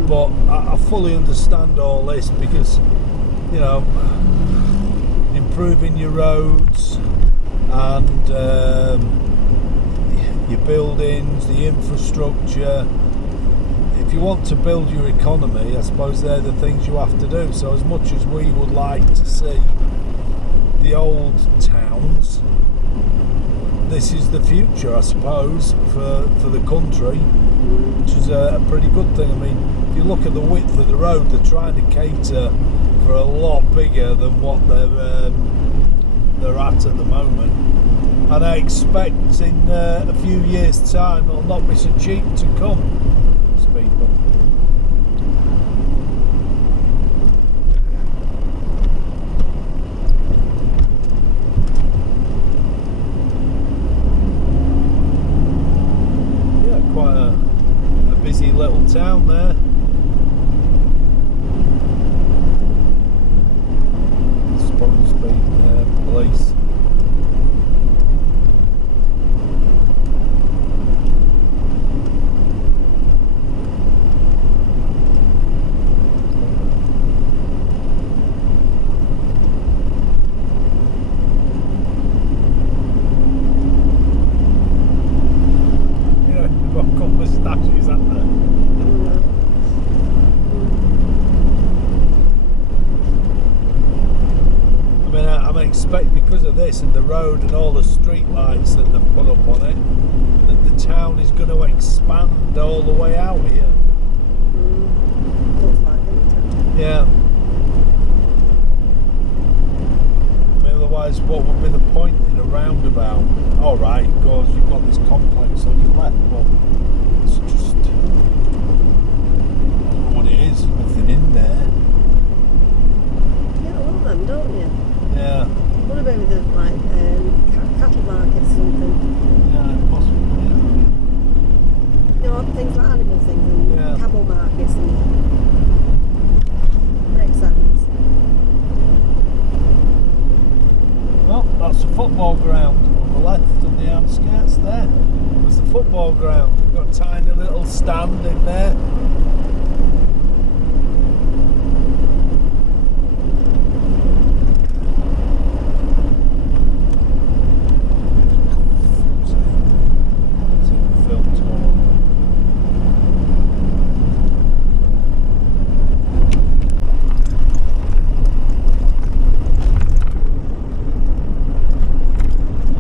but I fully understand all this because, you know, improving your roads and your buildings, the infrastructure. If you want to build your economy, I suppose they're the things you have to do. So as much as we would like to see the old towns, this is the future, I suppose, for the country, which is a pretty good thing. I mean, if you look at the width of the road, they're trying to cater for a lot bigger than what they're at the moment. And I expect in a few years' time it'll not be so cheap to come. Speed bump. Yeah, quite a busy little town there. Spot the speed police. Statues up there. I mean, I'm expecting because of this and the road and all the street lights that they've put up on it, that the town is going to expand all the way out here. Looks like it. Yeah. I mean, otherwise, what would be the point in a roundabout? All right, because you've got this complex on your left, but it's just, I don't know what it is. There's nothing in there. You get all of them, don't you? Yeah. What about with the like cattle markets or something? Yeah, possibly. You know, things like animal things and Yeah. camel markets and makes sense. Well, that's the football ground on the left on the outskirts there. There's the football ground. We've got a tiny little stand in there. See the film's going on.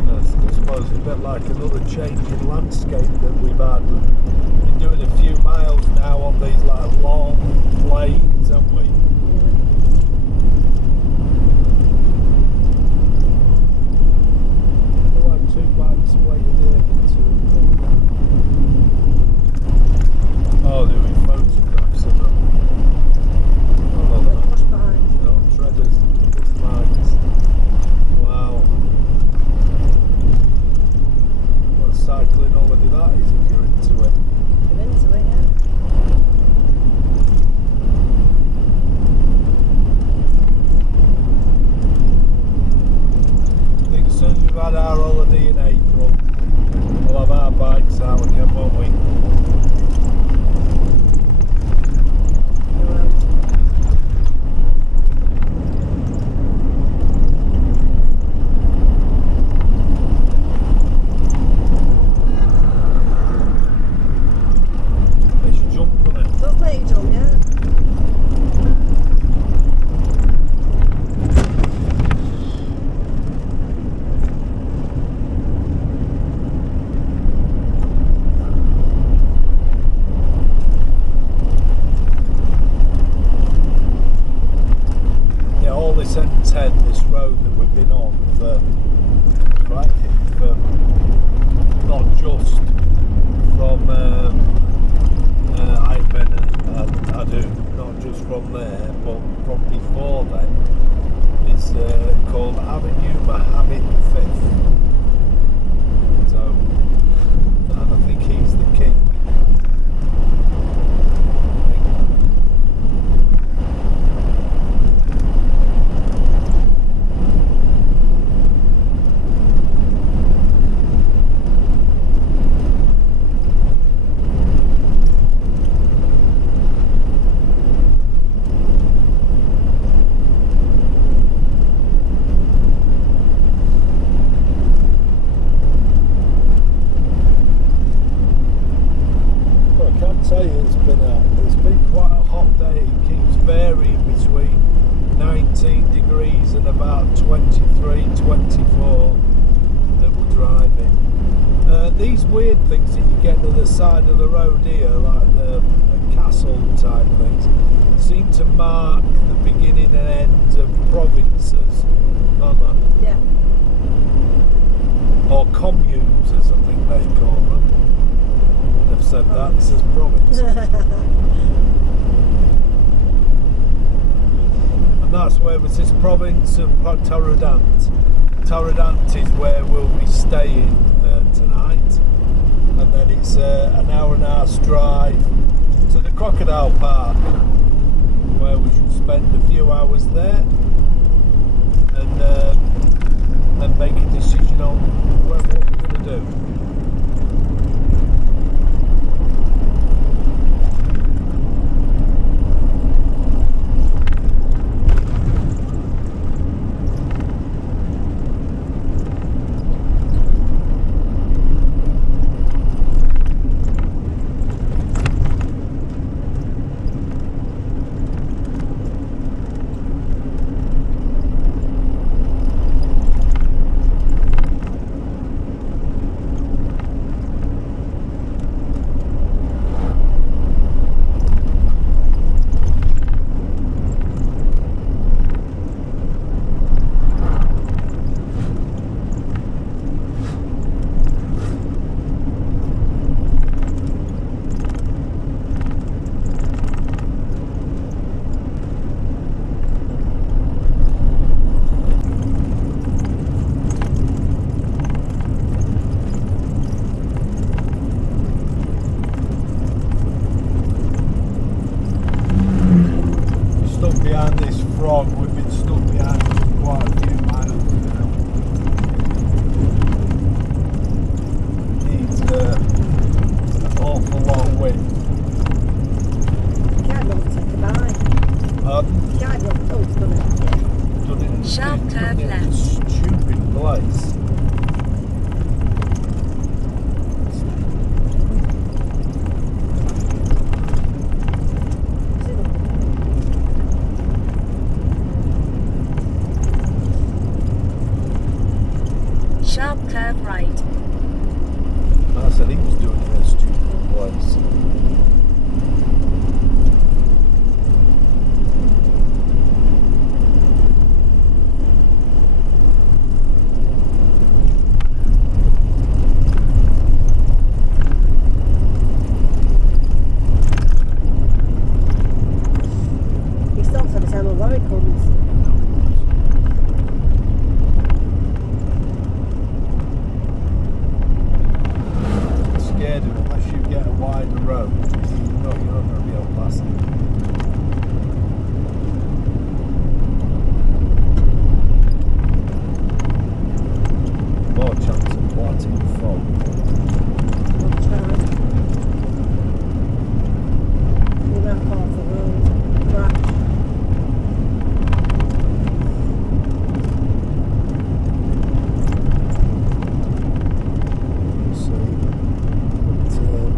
I suppose a bit like another change in landscape that we've had. We've been doing a few miles now on these like long plains, haven't we? Oh, I have two bikes waiting here. Oh, they're doing photographs of them. Oh, Like push behind. no, treaders, bikes. Wow. this road that we've been on for not just from Ironman and Adu, not just from there, but from before then, is called Avenue Mohammed V. So, and I think he's the king. It's been quite a hot day. It keeps varying between 19 degrees and about 23, 24 that we're driving. These weird things that you get to the side of the road here, like the castle type things, seem to mark the beginning and end of provinces, don't they? Yeah. Or communes, as I think they call them. They've said that, it says province. And that's where it was this province of Taroudant. Taroudant is where we'll be staying tonight. And then it's an hour and a half drive to the Crocodile Park, where we should spend a few hours there and then make a decision on what we're going to do. Behind this frog, we've been stuck behind for quite a few miles now. Needs an awful lot of wind. You can't go take a bite. Pardon? You can't go, oh, it's done it. Yeah. Done it in Sharp done curve it in a left. stupid place. Sharp curve right. I said he was doing it in a stupid place. He stops every time a lorry comes. Scared of it, unless you get a wider road, you're not going to be able to pass it. More chance of planting fog. I'll try. We're not far off the road. Right.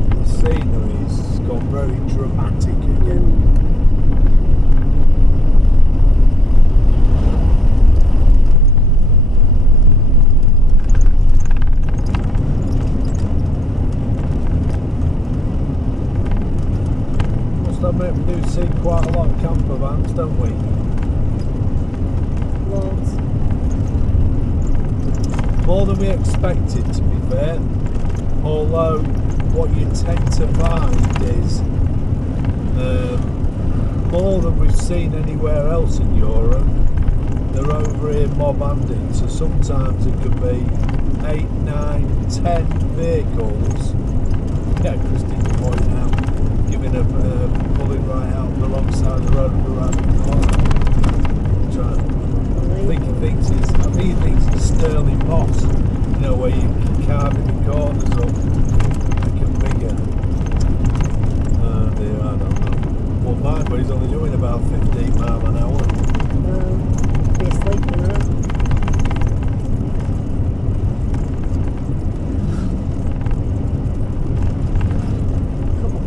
The scenery's gone very dramatic again. Must admit, we do see quite a lot of camper vans, don't we? loads. More than we expected, to be fair. Although what you tend to find is more than we've seen anywhere else in Europe. They're over here mob handing, so sometimes it can be 8, 9, 10 vehicles. Yeah, Christine's pointing out, giving a pulling right out the wrong side of the road and around the corner. I think he thinks it's Sterling Moss, you know, where you can carve the corners up, make them bigger. Dear, I don't know. Well, mine, but he's only doing about 15 miles an hour. Be asleep in that. Come on.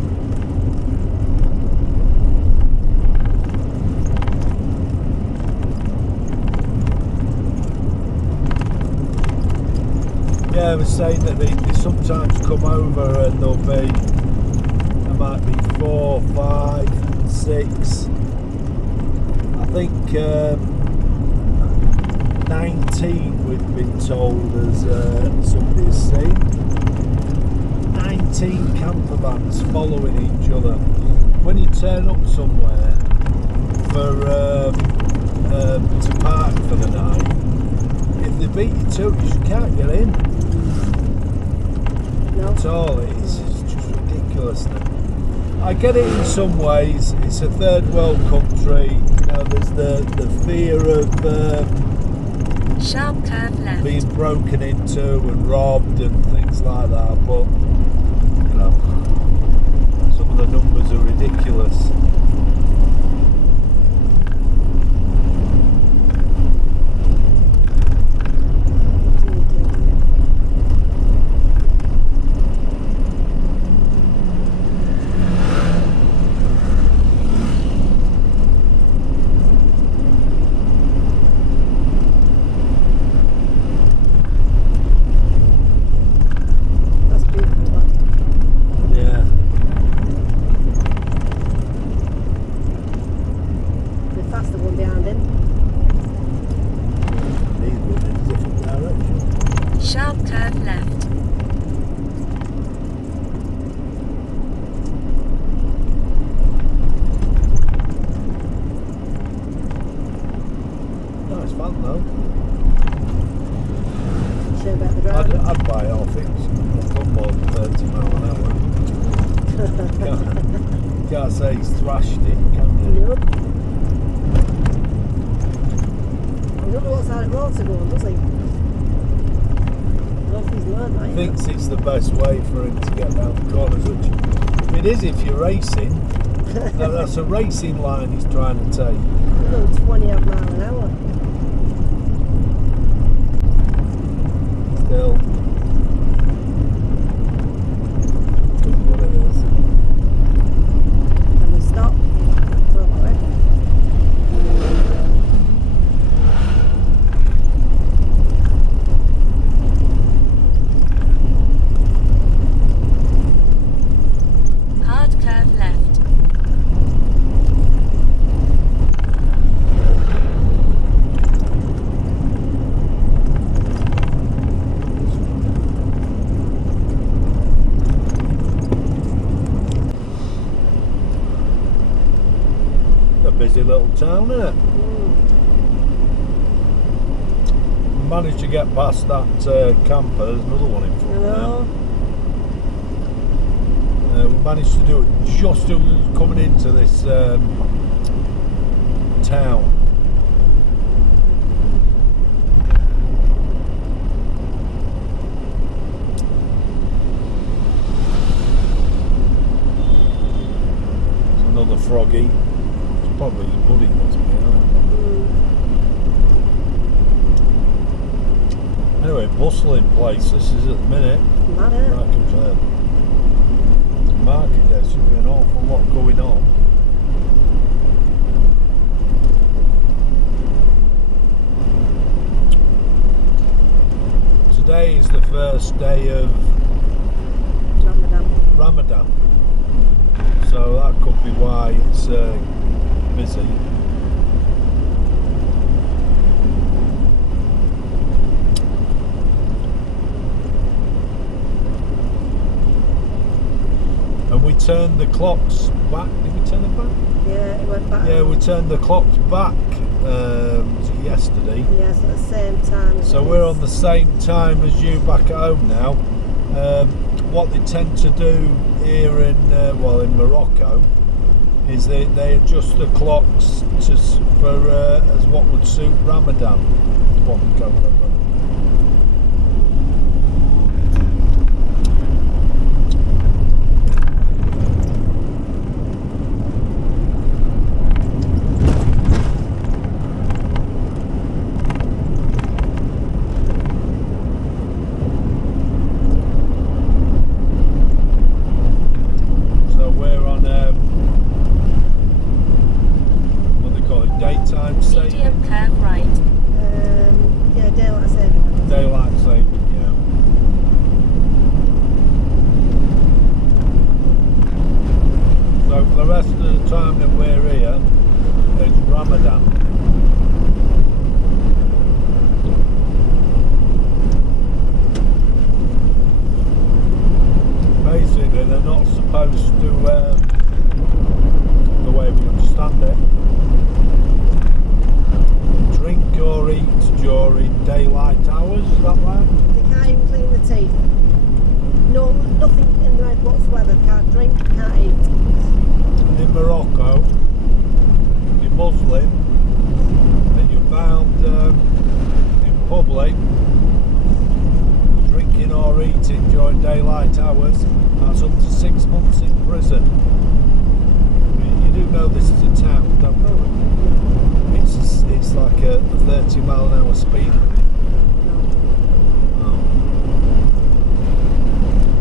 Yeah, I was saying that they sometimes come over and there might be 4, 5, 6. I think 19 we've been told as somebody's seen. 19 camper vans following each other. When you turn up somewhere to park for the night, if they beat you to it, you can't get in. No. At all. It's just ridiculous. I get it in some ways. It's a third world country. You know, there's the fear of Sharp curve left. being broken into and robbed and things like that. But you know, some of the numbers are ridiculous. That's beautiful. That. Yeah. The faster one behind him. He's going in a different direction. Sharp curve left. Nice fun though. Sure about the driver. I'd buy it off him. I've done more than 30 miles an hour. Can't say he's thrashed it, can you? Nope. I don't know what side of the road to go on, does he? I don't know if he's learned that yet. Thinks it's the best way for him to get round the corners, which it is if you're racing. That's a racing line he's trying to take. We're going 20 odd miles an hour. Still. Is what it is. And we stop. Go that way. Hard curve left. A busy little town, isn't it? Managed to get past that camper. There's another one in front Hello. there. We managed to do it just as we was coming into this town. It's another froggy. It's probably his buddy must be. Anyway, bustling place this is at the minute. Mad, innit? Right, comes there. Market there, seems to be an awful lot going on. Today is the first day of Ramadan, so that could be why it's busy. we turned the clocks back. Did we turn them back? Yeah, it went back. Yeah, we turned the clocks back was it yesterday. Yes, at the same time. as So it we're is. on the same time as you back at home now. What they tend to do here in Morocco is they adjust the clocks for as what would suit Ramadan. Go on, go. So we're on what they call it, daytime saving. Medium curve right. Yeah, daylight saving. Daylight saving, yeah. So for the rest of the time that we're here, it's Ramadan. Basically, they're not supposed to, the way we understand it, drink or eat during daylight hours, is that right? They can't even clean the teeth. No, nothing in the head whatsoever. Can't drink, can't eat. And in Morocco, if you're Muslim and you're found in public drinking or eating during daylight hours, that's up to 6 months in prison. You do know this is a town, don't you? It's like a 30-mile-an-hour speed limit. Oh.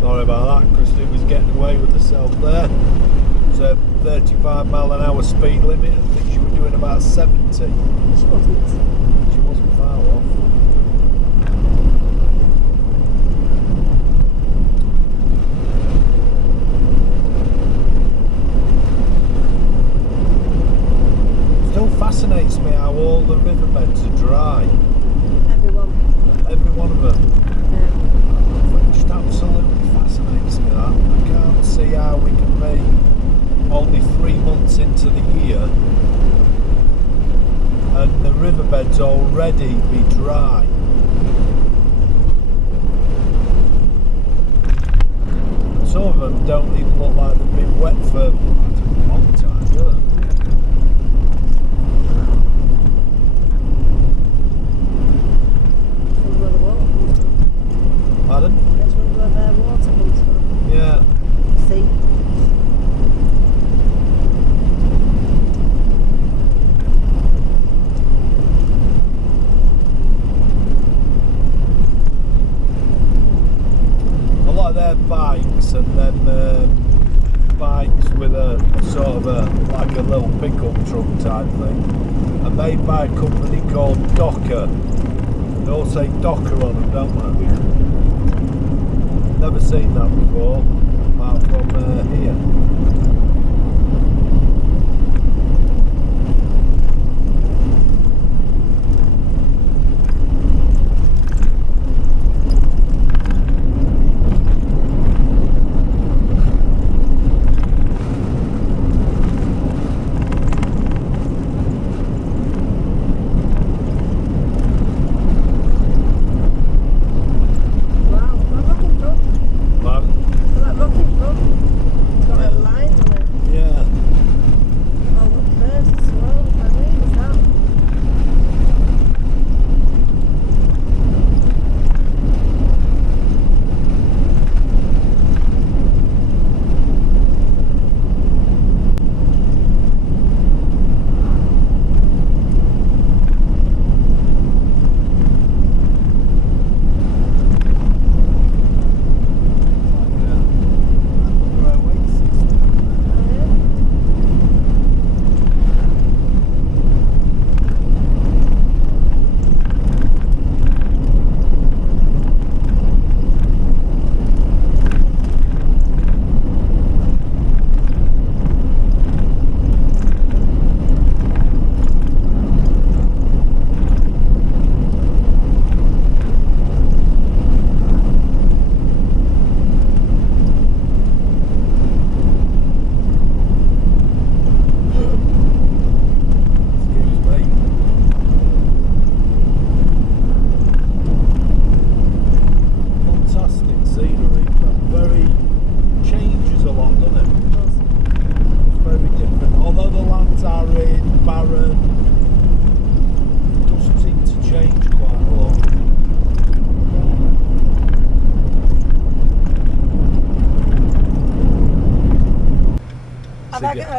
Sorry about that, Christy was getting away with herself there. It's a 35-mile-an-hour speed limit. I think she was doing about 70. She wasn't. She wasn't far off. Still fascinates me how all the riverbeds are dry. Everyone. Every one of them. Yeah. It just absolutely fascinates me that. I can't see how we can be only 3 months into the year and the riverbeds already be dry. Some of them don't even look like they've been wet for a long time, do they? Wonder where the water comes from. Pardon? Just wonder where their water comes from. Yeah. See? A lot of their bikes and then bikes with a sort of like a little pickup truck type thing are made by a company called Docker. They all say Docker on them, don't they? Yeah. Never seen that before, apart from here. Wow. That rocking front. Man, That rocking front. Got a line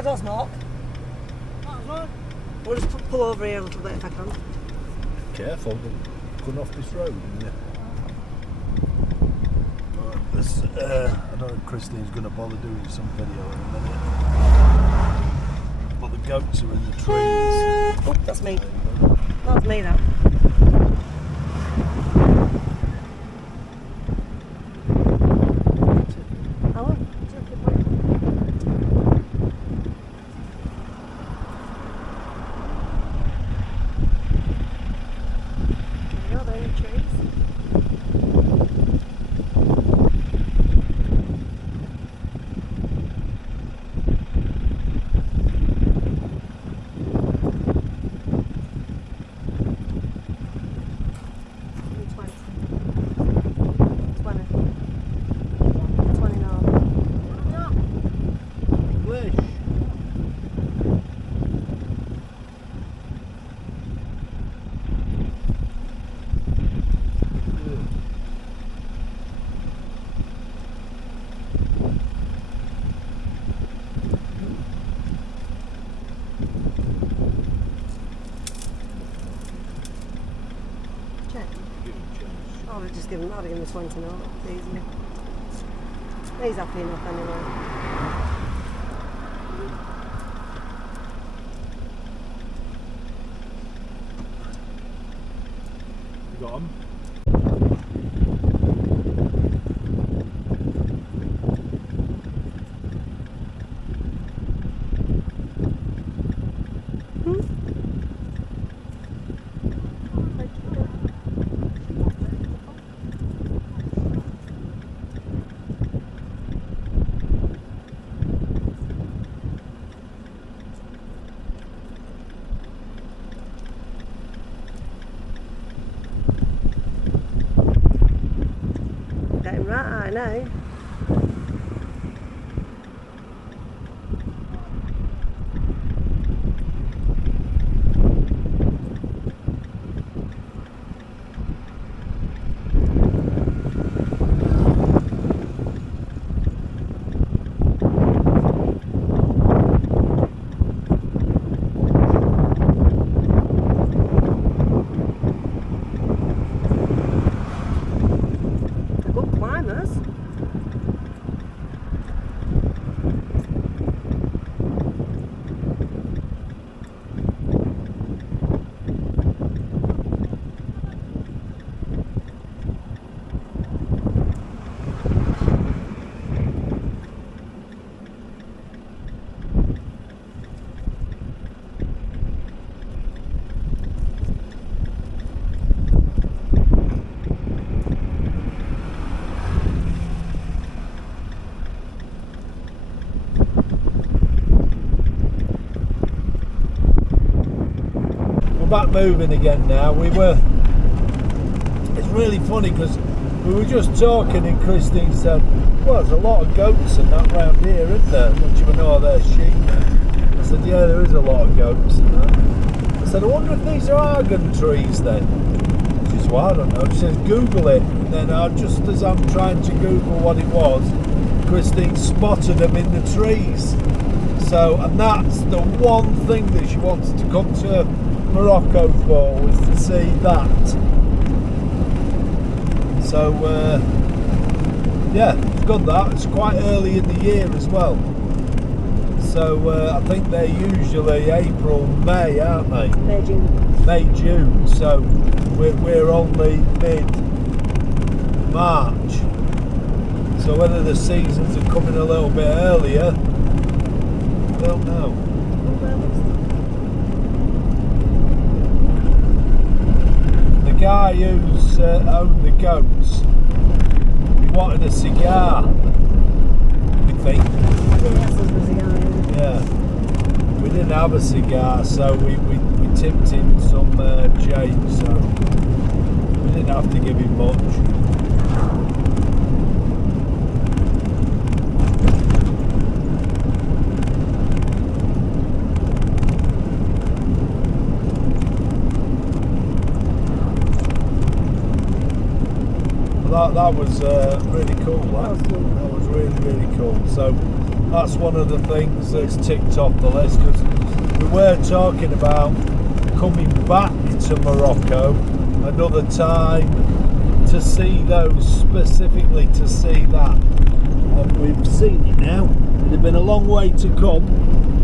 I don't smoke. We'll just pull over here a little bit if I can. Careful, going off this road. I don't know if Christine's going to bother doing some video in a minute. But the goats are in the trees. Oh, that's me. That's me now. Hello? There you go, they're in the trees. Oh, we'll just give them, I'll give them 20 now, that's easy. He's happy enough anyway. You got 'em? Getting right, I know. Back moving again now. It's really funny because we were just talking and Christine said, well, there's a lot of goats and that round here, isn't there? Much of an there's sheep there. I said, yeah, there is a lot of goats and that. I said, I wonder if these are argan trees then. She says, well, I don't know. She says, Google it. And then just as I'm trying to Google what it was, Christine spotted them in the trees. So, and that's the one thing that she wanted to come to Morocco for, was to see that. So yeah, it's good that. It's quite early in the year as well. So I think they're usually April, May, aren't they? May, June. May, June. So we're only mid-March. So whether the seasons are coming a little bit earlier, I don't know. The guy who's owned the goats, he wanted a cigar, we think. Yeah. We didn't have a cigar, so we tipped him some change, so we didn't have to give him much. That was really cool. That was really, really cool. So that's one of the things that's ticked off the list, because we were talking about coming back to Morocco another time to see those, specifically to see that. And we've seen it now. It'd have been a long way to come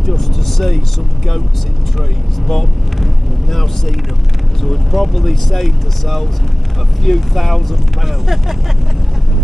just to see some goats in trees, but we've now seen them. So we've probably saved ourselves a few £1,000.